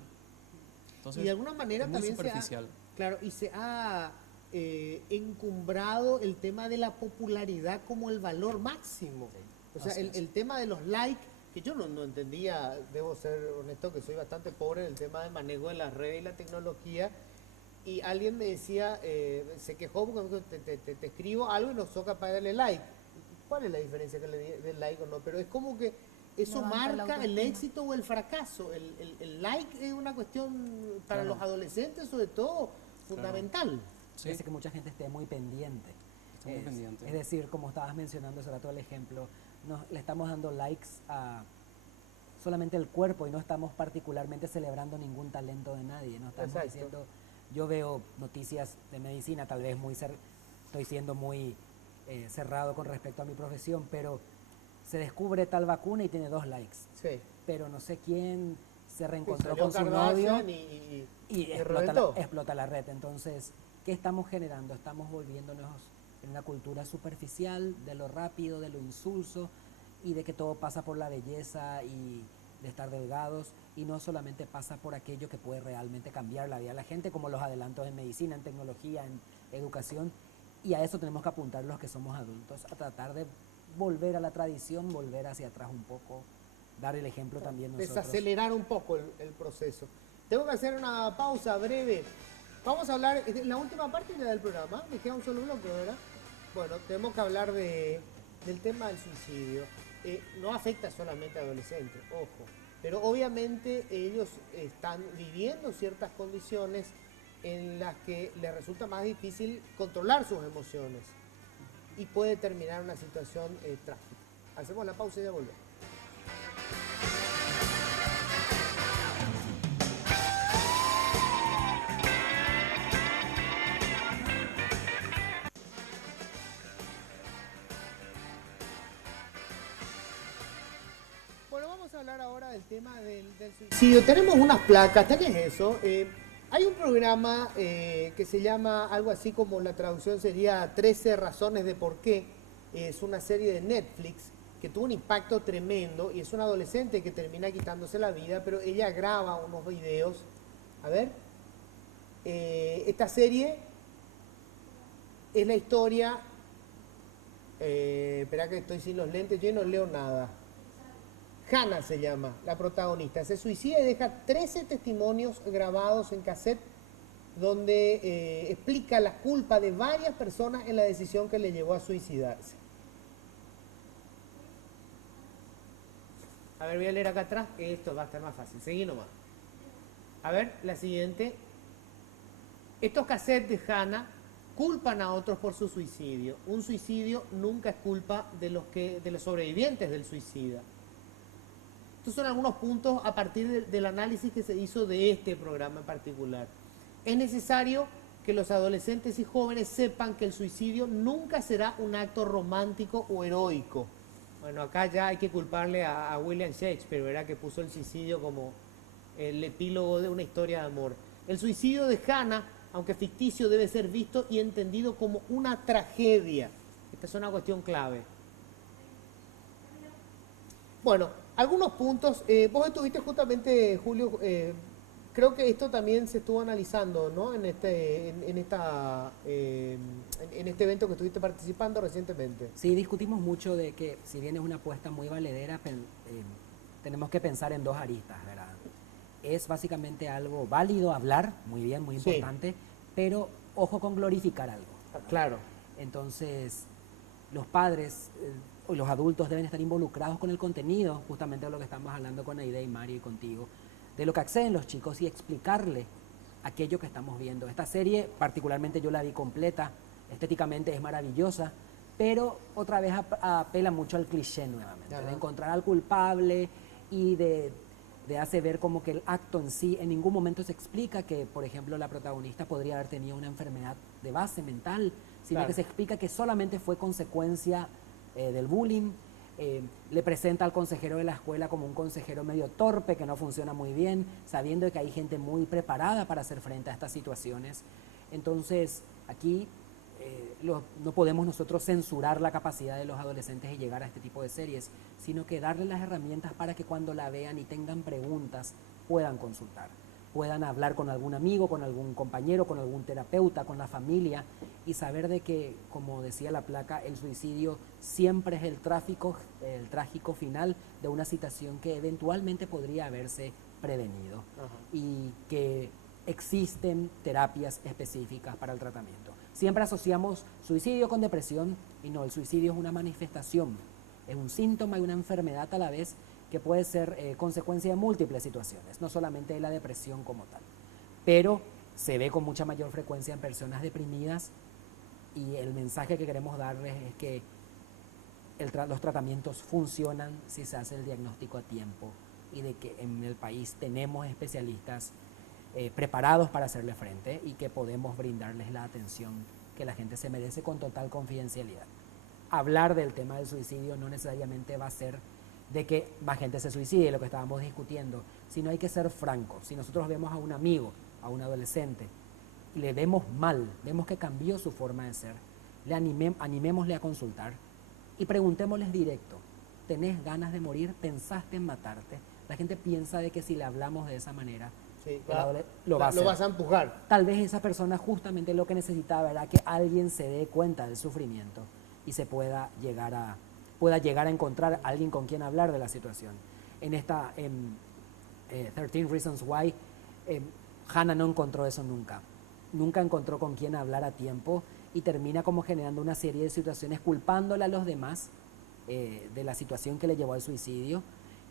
Entonces, y de alguna manera es muy también superficial. claro, y se ha encumbrado el tema de la popularidad como el valor máximo. O sea, Así es. el tema de los likes, que yo no entendía, debo ser honesto, que soy bastante pobre en el tema del manejo de las redes y la tecnología. Y alguien me decía, se quejó porque me dijo, te escribo algo y no soy capaz de darle like. ¿Cuál es la diferencia que le dé like o no? Pero es como que eso Levanta la marca el autoestima. éxito o el fracaso. El like es una cuestión para Claro. los adolescentes, sobre todo, fundamental. Sí, Hace que mucha gente esté muy pendiente. está muy pendiente. Es decir, como estabas mencionando hace rato el ejemplo, le estamos dando likes a solamente el cuerpo y no estamos particularmente celebrando ningún talento de nadie. No estamos Exacto. diciendo, yo veo noticias de medicina, tal vez estoy siendo muy cerrado con respecto a mi profesión, pero se descubre tal vacuna y tiene 2 likes. Sí. Pero no sé quién se reencontró Salió con su Kardashian novio y y reventó. explota la red. Entonces, ¿qué estamos generando? Estamos volviéndonos en una cultura superficial de lo rápido, de lo insulso y de que todo pasa por la belleza y de estar delgados y no solamente pasa por aquello que puede realmente cambiar la vida de la gente, como los adelantos en medicina, en tecnología, en educación. Y a eso tenemos que apuntar los que somos adultos, a tratar de volver a la tradición, volver hacia atrás un poco, dar el ejemplo también nosotros. Desacelerar un poco el proceso. Tengo que hacer una pausa breve. Vamos a hablar, la última parte ya del programa, me queda un solo bloque, ¿verdad? Bueno, tenemos que hablar del tema del suicidio. No afecta solamente a adolescentes, ojo, pero obviamente ellos están viviendo ciertas condiciones en las que les resulta más difícil controlar sus emociones y puede terminar una situación trágica. Hacemos la pausa y ya volvemos. Bueno, vamos a hablar ahora del tema del suicidio. Tenemos unas placas, ¿qué es eso? Hay un programa que se llama algo así como la traducción sería 13 razones de por qué. Es una serie de Netflix que tuvo un impacto tremendo y es una adolescente que termina quitándose la vida, pero ella graba unos videos. A ver, esta serie es la historia, espera que estoy sin los lentes, yo no leo nada. Hannah se llama, la protagonista. Se suicida y deja 13 testimonios grabados en cassette donde explica la culpa de varias personas en la decisión que le llevó a suicidarse. A ver, voy a leer acá atrás, que esto va a estar más fácil. Seguí nomás. A ver, la siguiente. Estos cassettes de Hannah culpan a otros por su suicidio. Un suicidio nunca es culpa de los sobrevivientes del suicida. Estos son algunos puntos a partir del análisis que se hizo de este programa en particular. Es necesario que los adolescentes y jóvenes sepan que el suicidio nunca será un acto romántico o heroico. Bueno, acá ya hay que culparle a William Shakespeare, ¿verdad? Que puso el suicidio como el epílogo de una historia de amor. El suicidio de Hannah, aunque ficticio, debe ser visto y entendido como una tragedia. Esta es una cuestión clave. Bueno, algunos puntos. Vos estuviste justamente, Julio, creo que esto también se estuvo analizando, ¿no? En este evento que estuviste participando recientemente. Sí, discutimos mucho de que si bien es una apuesta muy valedera, tenemos que pensar en 2 aristas, ¿verdad? Es básicamente algo válido hablar, muy bien, muy Sí. importante, pero ojo con glorificar algo. Claro. Entonces, los padres o los adultos deben estar involucrados con el contenido, justamente de lo que estamos hablando con Aide y Mario y contigo, de lo que acceden los chicos y explicarle aquello que estamos viendo. Esta serie, particularmente yo la vi completa, estéticamente es maravillosa, pero otra vez apela mucho al cliché nuevamente, Ajá. de encontrar al culpable y de hace ver como que el acto en sí, en ningún momento se explica que, por ejemplo, la protagonista podría haber tenido una enfermedad de base mental, sino Claro. que se explica que solamente fue consecuencia del bullying. Le presenta al consejero de la escuela como un consejero medio torpe, que no funciona muy bien, sabiendo que hay gente muy preparada para hacer frente a estas situaciones. Entonces, aquí no podemos nosotros censurar la capacidad de los adolescentes y llegar a este tipo de series, sino que darles las herramientas para que cuando la vean y tengan preguntas puedan consultar, puedan hablar con algún amigo, con algún compañero, con algún terapeuta, con la familia y saber de que, como decía la placa, el suicidio siempre es el trágico final de una situación que eventualmente podría haberse prevenido. Ajá. Y que existen terapias específicas para el tratamiento. Siempre asociamos suicidio con depresión y no, el suicidio es una manifestación, es un síntoma y una enfermedad a la vez que puede ser consecuencia de múltiples situaciones, no solamente de la depresión como tal. Pero se ve con mucha mayor frecuencia en personas deprimidas y el mensaje que queremos darles es que los tratamientos funcionan si se hace el diagnóstico a tiempo y de que en el país tenemos especialistas preparados para hacerle frente y que podemos brindarles la atención que la gente se merece con total confidencialidad. Hablar del tema del suicidio no necesariamente va a ser de que más gente se suicide, lo que estábamos discutiendo, sino hay que ser francos. Si nosotros vemos a un amigo, a un adolescente, y le vemos mal, vemos que cambió su forma de ser, animémosle a consultar y preguntémosles directo, ¿tenés ganas de morir? ¿Pensaste en matarte? La gente piensa de que si le hablamos de esa manera, sí, lo vas a empujar. Tal vez esa persona justamente lo que necesitaba era que alguien se dé cuenta del sufrimiento y se pueda llegar a encontrar a alguien con quien hablar de la situación. En esta 13 Reasons Why, Hannah no encontró eso nunca. Nunca encontró con quien hablar a tiempo y termina como generando una serie de situaciones culpándola a los demás de la situación que le llevó al suicidio,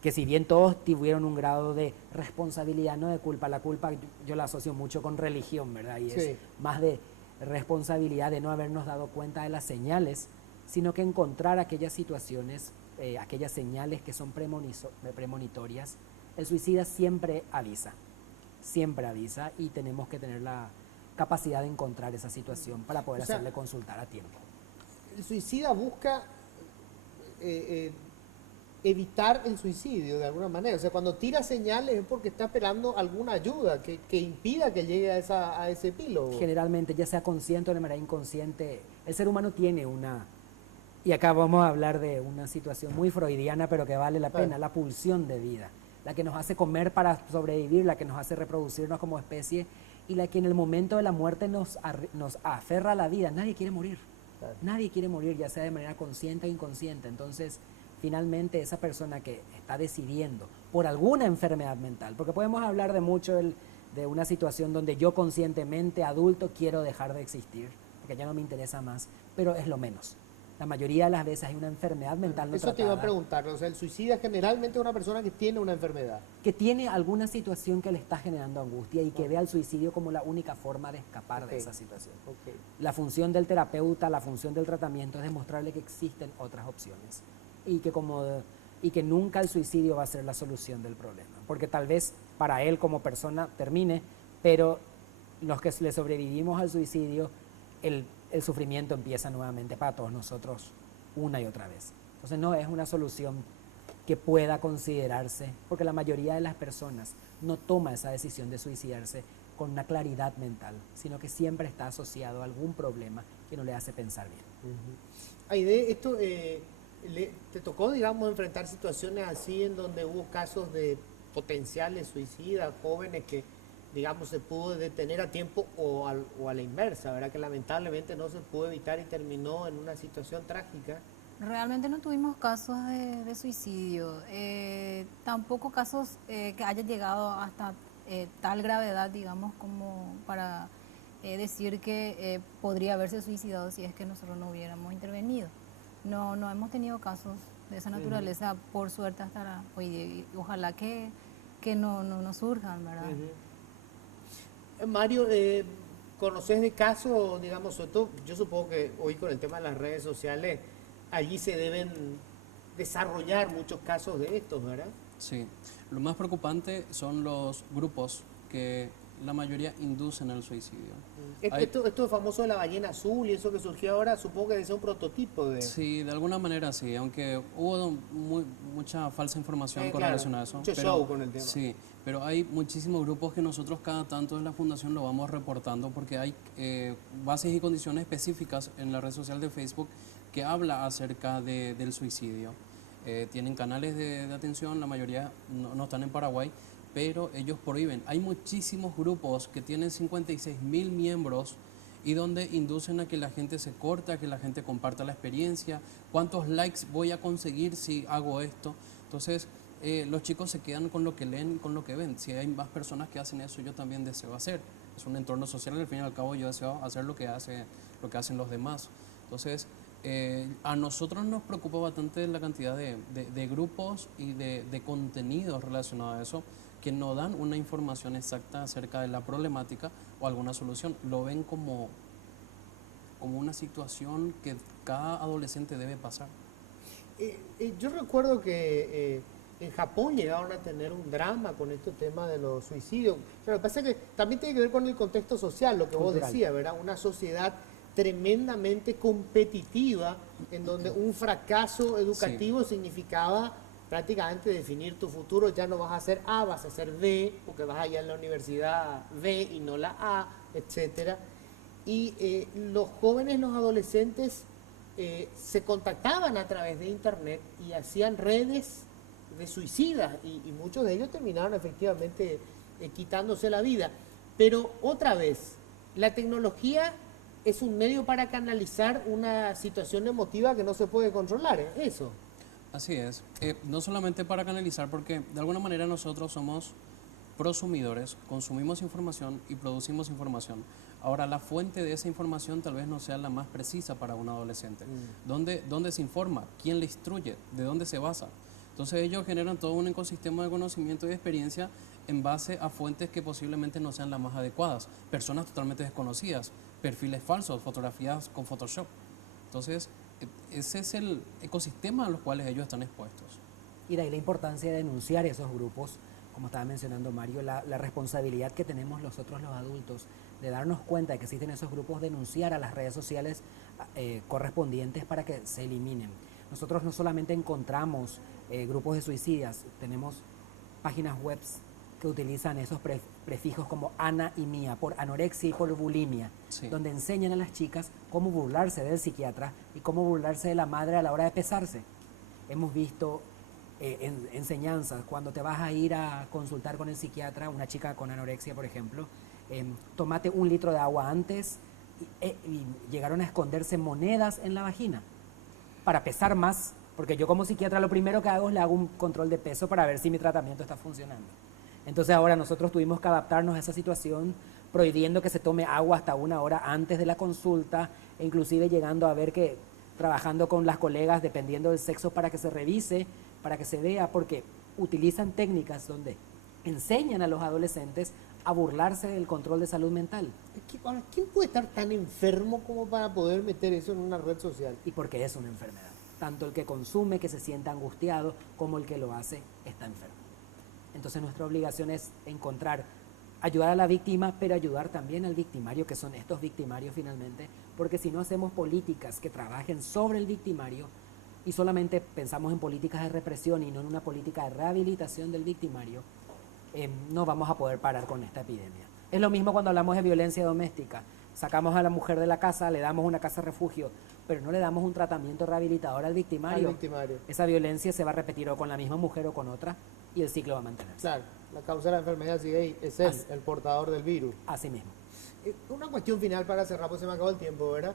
que si bien todos tuvieron un grado de responsabilidad, no de culpa, la culpa yo la asocio mucho con religión, ¿verdad? Y sí, es más de responsabilidad de no habernos dado cuenta de las señales, sino que encontrar aquellas situaciones, aquellas señales que son premonitorias. El suicida siempre avisa y tenemos que tener la capacidad de encontrar esa situación para poder hacerle consultar a tiempo. El suicida busca evitar el suicidio de alguna manera, o sea, cuando tira señales es porque está esperando alguna ayuda que impida que llegue a ese epílogo. Generalmente, ya sea consciente o de manera inconsciente, el ser humano tiene y acá vamos a hablar de una situación muy freudiana, pero que vale la pena, la pulsión de vida, la que nos hace comer para sobrevivir, la que nos hace reproducirnos como especie y la que en el momento de la muerte nos aferra a la vida. Nadie quiere morir, nadie quiere morir, ya sea de manera consciente o inconsciente. Entonces, finalmente, esa persona que está decidiendo por alguna enfermedad mental, porque podemos hablar de mucho de una situación donde yo conscientemente, adulto, quiero dejar de existir, porque ya no me interesa más, pero es lo menos. La mayoría de las veces hay una enfermedad mental no tratada. Eso te iba a preguntar, o sea, el suicida generalmente es una persona que tiene una enfermedad. Que tiene alguna situación que le está generando angustia y que ve al suicidio como la única forma de escapar de esa situación. La función del terapeuta, la función del tratamiento es demostrarle que existen otras opciones y que nunca el suicidio va a ser la solución del problema. Porque tal vez para él como persona termine, pero los que le sobrevivimos al suicidio, el sufrimiento empieza nuevamente para todos nosotros una y otra vez. Entonces no es una solución que pueda considerarse, porque la mayoría de las personas no toma esa decisión de suicidarse con una claridad mental, sino que siempre está asociado a algún problema que no le hace pensar bien. Aide, esto ¿te tocó, digamos, enfrentar situaciones así en donde hubo casos de potenciales suicidas, jóvenes que, digamos, se pudo detener a tiempo o a la inversa, ¿verdad? Que lamentablemente no se pudo evitar y terminó en una situación trágica? Realmente no tuvimos casos de suicidio, tampoco casos que hayan llegado hasta tal gravedad, digamos, como para decir que podría haberse suicidado si es que nosotros no hubiéramos intervenido. No hemos tenido casos de esa naturaleza, por suerte, hasta hoy día, y ojalá que no surjan, ¿verdad? Mario, ¿conoces de casos, digamos, sobre todo, yo supongo que hoy con el tema de las redes sociales, allí se deben desarrollar muchos casos de estos, ¿verdad? Sí, lo más preocupante son los grupos que la mayoría inducen al suicidio. Esto famoso de la ballena azul y eso que surgió ahora, supongo que debe ser un prototipo de... Sí, de alguna manera sí, aunque hubo mucha falsa información con claro, relación a eso. mucho show con el tema. Sí, pero hay muchísimos grupos que nosotros cada tanto en la fundación lo vamos reportando porque hay bases y condiciones específicas en la red social de Facebook que habla acerca del suicidio. Tienen canales de atención, la mayoría no están en Paraguay, pero ellos prohíben. Hay muchísimos grupos que tienen 56.000 miembros y donde inducen a que la gente se corte, a que la gente comparta la experiencia, cuántos likes voy a conseguir si hago esto. Entonces, los chicos se quedan con lo que leen y con lo que ven. Si hay más personas que hacen eso, yo también deseo hacer. Es un entorno social, al fin y al cabo yo deseo hacer lo que hacen los demás. Entonces, a nosotros nos preocupa bastante la cantidad de grupos y de contenidos relacionados a eso que no dan una información exacta acerca de la problemática o alguna solución. Lo ven como una situación que cada adolescente debe pasar. Yo recuerdo que en Japón llegaron a tener un drama con este tema de los suicidios. Pero lo que pasa es que también tiene que ver con el contexto social, lo que vos decías, ¿verdad? Una sociedad tremendamente competitiva en donde un fracaso educativo significaba prácticamente definir tu futuro. Ya no vas a ser A, vas a ser B, porque vas allá en la universidad B y no la A, etcétera. Y los jóvenes, los adolescentes se contactaban a través de internet y hacían redes de suicidas y muchos de ellos terminaron efectivamente quitándose la vida. Pero otra vez, la tecnología es un medio para canalizar una situación emotiva que no se puede controlar, ¿es eso? Así es. No solamente para canalizar, porque de alguna manera nosotros somos prosumidores, consumimos información y producimos información. Ahora, la fuente de esa información tal vez no sea la más precisa para un adolescente. ¿Dónde se informa? ¿Quién le instruye? ¿De dónde se basa? Entonces ellos generan todo un ecosistema de conocimiento y de experiencia en base a fuentes que posiblemente no sean las más adecuadas. Personas totalmente desconocidas, perfiles falsos, fotografías con Photoshop. Entonces, ese es el ecosistema a los cuales ellos están expuestos. Y de ahí la importancia de denunciar esos grupos, como estaba mencionando Mario, la responsabilidad que tenemos nosotros los adultos de darnos cuenta de que existen esos grupos, denunciar a las redes sociales correspondientes para que se eliminen. Nosotros no solamente encontramos grupos de suicidas, tenemos páginas web que utilizan esos prefijos como Ana y Mía, por anorexia y por bulimia, donde enseñan a las chicas cómo burlarse del psiquiatra y cómo burlarse de la madre a la hora de pesarse. Hemos visto enseñanzas, cuando te vas a ir a consultar con el psiquiatra, una chica con anorexia, por ejemplo, tomate 1 litro de agua antes y llegaron a esconderse monedas en la vagina para pesar más, porque yo como psiquiatra lo primero que hago es le hago un control de peso para ver si mi tratamiento está funcionando. Entonces ahora nosotros tuvimos que adaptarnos a esa situación, prohibiendo que se tome agua hasta 1 hora antes de la consulta, e inclusive llegando a ver que trabajando con las colegas, dependiendo del sexo, para que se revise, para que se vea, porque utilizan técnicas donde enseñan a los adolescentes a burlarse del control de salud mental. ¿Quién puede estar tan enfermo como para poder meter eso en una red social? Y porque es una enfermedad. Tanto el que consume, que se sienta angustiado, como el que lo hace, está enfermo. Entonces nuestra obligación es ayudar a la víctima, pero ayudar también al victimario, que son estos victimarios finalmente, porque si no hacemos políticas que trabajen sobre el victimario y solamente pensamos en políticas de represión y no en una política de rehabilitación del victimario, no vamos a poder parar con esta epidemia. Es lo mismo cuando hablamos de violencia doméstica. Sacamos a la mujer de la casa, le damos una casa refugio, pero no le damos un tratamiento rehabilitador al victimario. Esa violencia se va a repetir o con la misma mujer o con otra, y el ciclo va a mantenerse. Claro, la causa de la enfermedad sigue ahí, es él, el portador del virus. Así mismo. Una cuestión final para cerrar, pues se me acabó el tiempo, ¿verdad?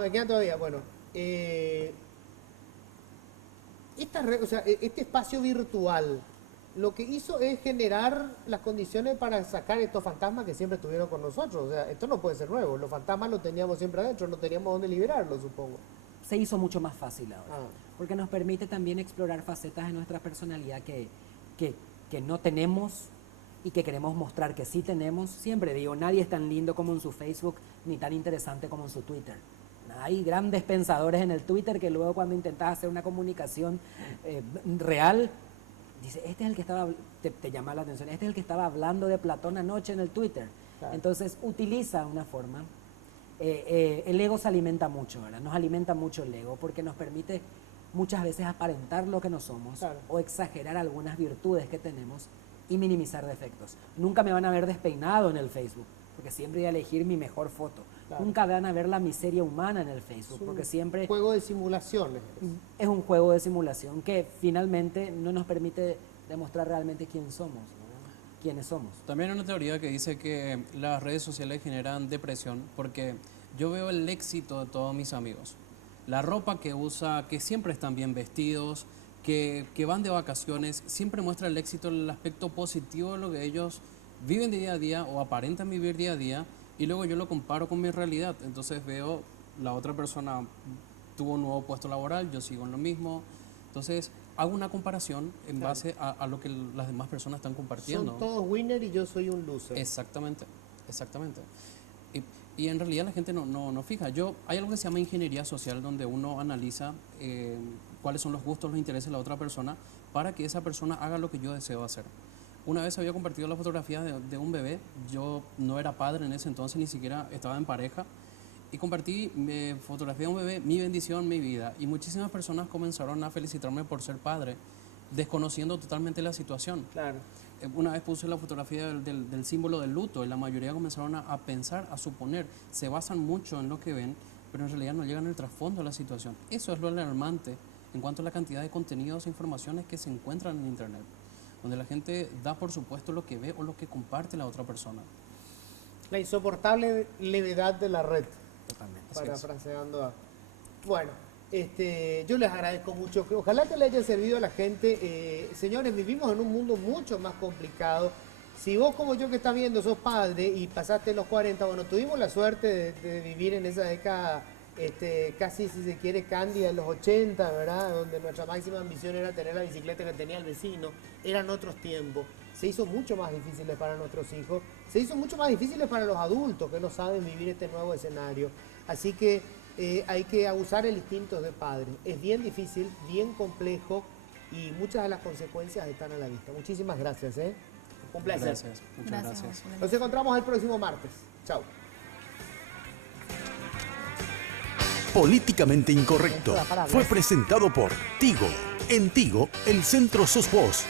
Me quedan todavía, bueno. Este espacio virtual, lo que hizo es generar las condiciones para sacar estos fantasmas que siempre estuvieron con nosotros. O sea, esto no puede ser nuevo, los fantasmas los teníamos siempre adentro, no teníamos dónde liberarlos, supongo. Se hizo mucho más fácil ahora, porque nos permite también explorar facetas de nuestra personalidad que no tenemos y que queremos mostrar que sí tenemos. Siempre digo, nadie es tan lindo como en su Facebook, ni tan interesante como en su Twitter. Hay grandes pensadores en el Twitter que luego cuando intentas hacer una comunicación real, dice, este es el que estaba, te llama la atención, este es el que estaba hablando de Platón anoche en el Twitter. Claro. Entonces utiliza una forma, el ego se alimenta mucho, ¿verdad? Nos alimenta mucho el ego porque nos permite muchas veces aparentar lo que no somos, Claro. o exagerar algunas virtudes que tenemos y minimizar defectos. Nunca me van a ver despeinado en el Facebook, porque siempre voy a elegir mi mejor foto. Claro. Nunca van a ver la miseria humana en el Facebook, porque siempre Juego de simulaciones. es un juego de simulación que finalmente no nos permite demostrar realmente quién somos, ¿verdad? Quiénes somos. También hay una teoría que dice que las redes sociales generan depresión porque yo veo el éxito de todos mis amigos. La ropa que usa, que siempre están bien vestidos, que van de vacaciones, siempre muestra el éxito, el aspecto positivo de lo que ellos viven día a día o aparentan vivir día a día, y luego yo lo comparo con mi realidad. Entonces veo, la otra persona tuvo un nuevo puesto laboral, yo sigo en lo mismo. Entonces hago una comparación en base a lo que las demás personas están compartiendo. Son todos winner y yo soy un loser. Exactamente, exactamente. Y en realidad la gente no fija. Hay algo que se llama ingeniería social, donde uno analiza cuáles son los gustos, los intereses de la otra persona para que esa persona haga lo que yo deseo hacer. Una vez había compartido la fotografía de un bebé, yo no era padre en ese entonces, ni siquiera estaba en pareja, y compartí fotografía de un bebé, mi bendición, mi vida, y muchísimas personas comenzaron a felicitarme por ser padre, desconociendo totalmente la situación. Claro. Una vez puse la fotografía del símbolo del luto y la mayoría comenzaron a pensar, a suponer, se basan mucho en lo que ven, pero en realidad no llegan al trasfondo de la situación. Eso es lo alarmante en cuanto a la cantidad de contenidos e informaciones que se encuentran en Internet, donde la gente da por supuesto lo que ve o lo que comparte la otra persona. La insoportable levedad de la red. Totalmente. Así es. Parafraseando a... Bueno, yo les agradezco mucho. Ojalá que le haya servido a la gente. Señores, vivimos en un mundo mucho más complicado. Si vos como yo que estás viendo sos padre y pasaste los 40, bueno, tuvimos la suerte de vivir en esa década casi, si se quiere, cándida, en los 80, ¿verdad? Donde nuestra máxima ambición era tener la bicicleta que tenía el vecino. Eran otros tiempos. Se hizo mucho más difíciles para nuestros hijos. Se hizo mucho más difíciles para los adultos que no saben vivir este nuevo escenario. Así que hay que abusar el instinto de padre. Es bien difícil, bien complejo y muchas de las consecuencias están a la vista. Muchísimas gracias. Un placer. Gracias, muchas gracias. Nos encontramos el próximo martes. Chao. Políticamente Incorrecto fue presentado por Tigo. En Tigo, el centro sos vos.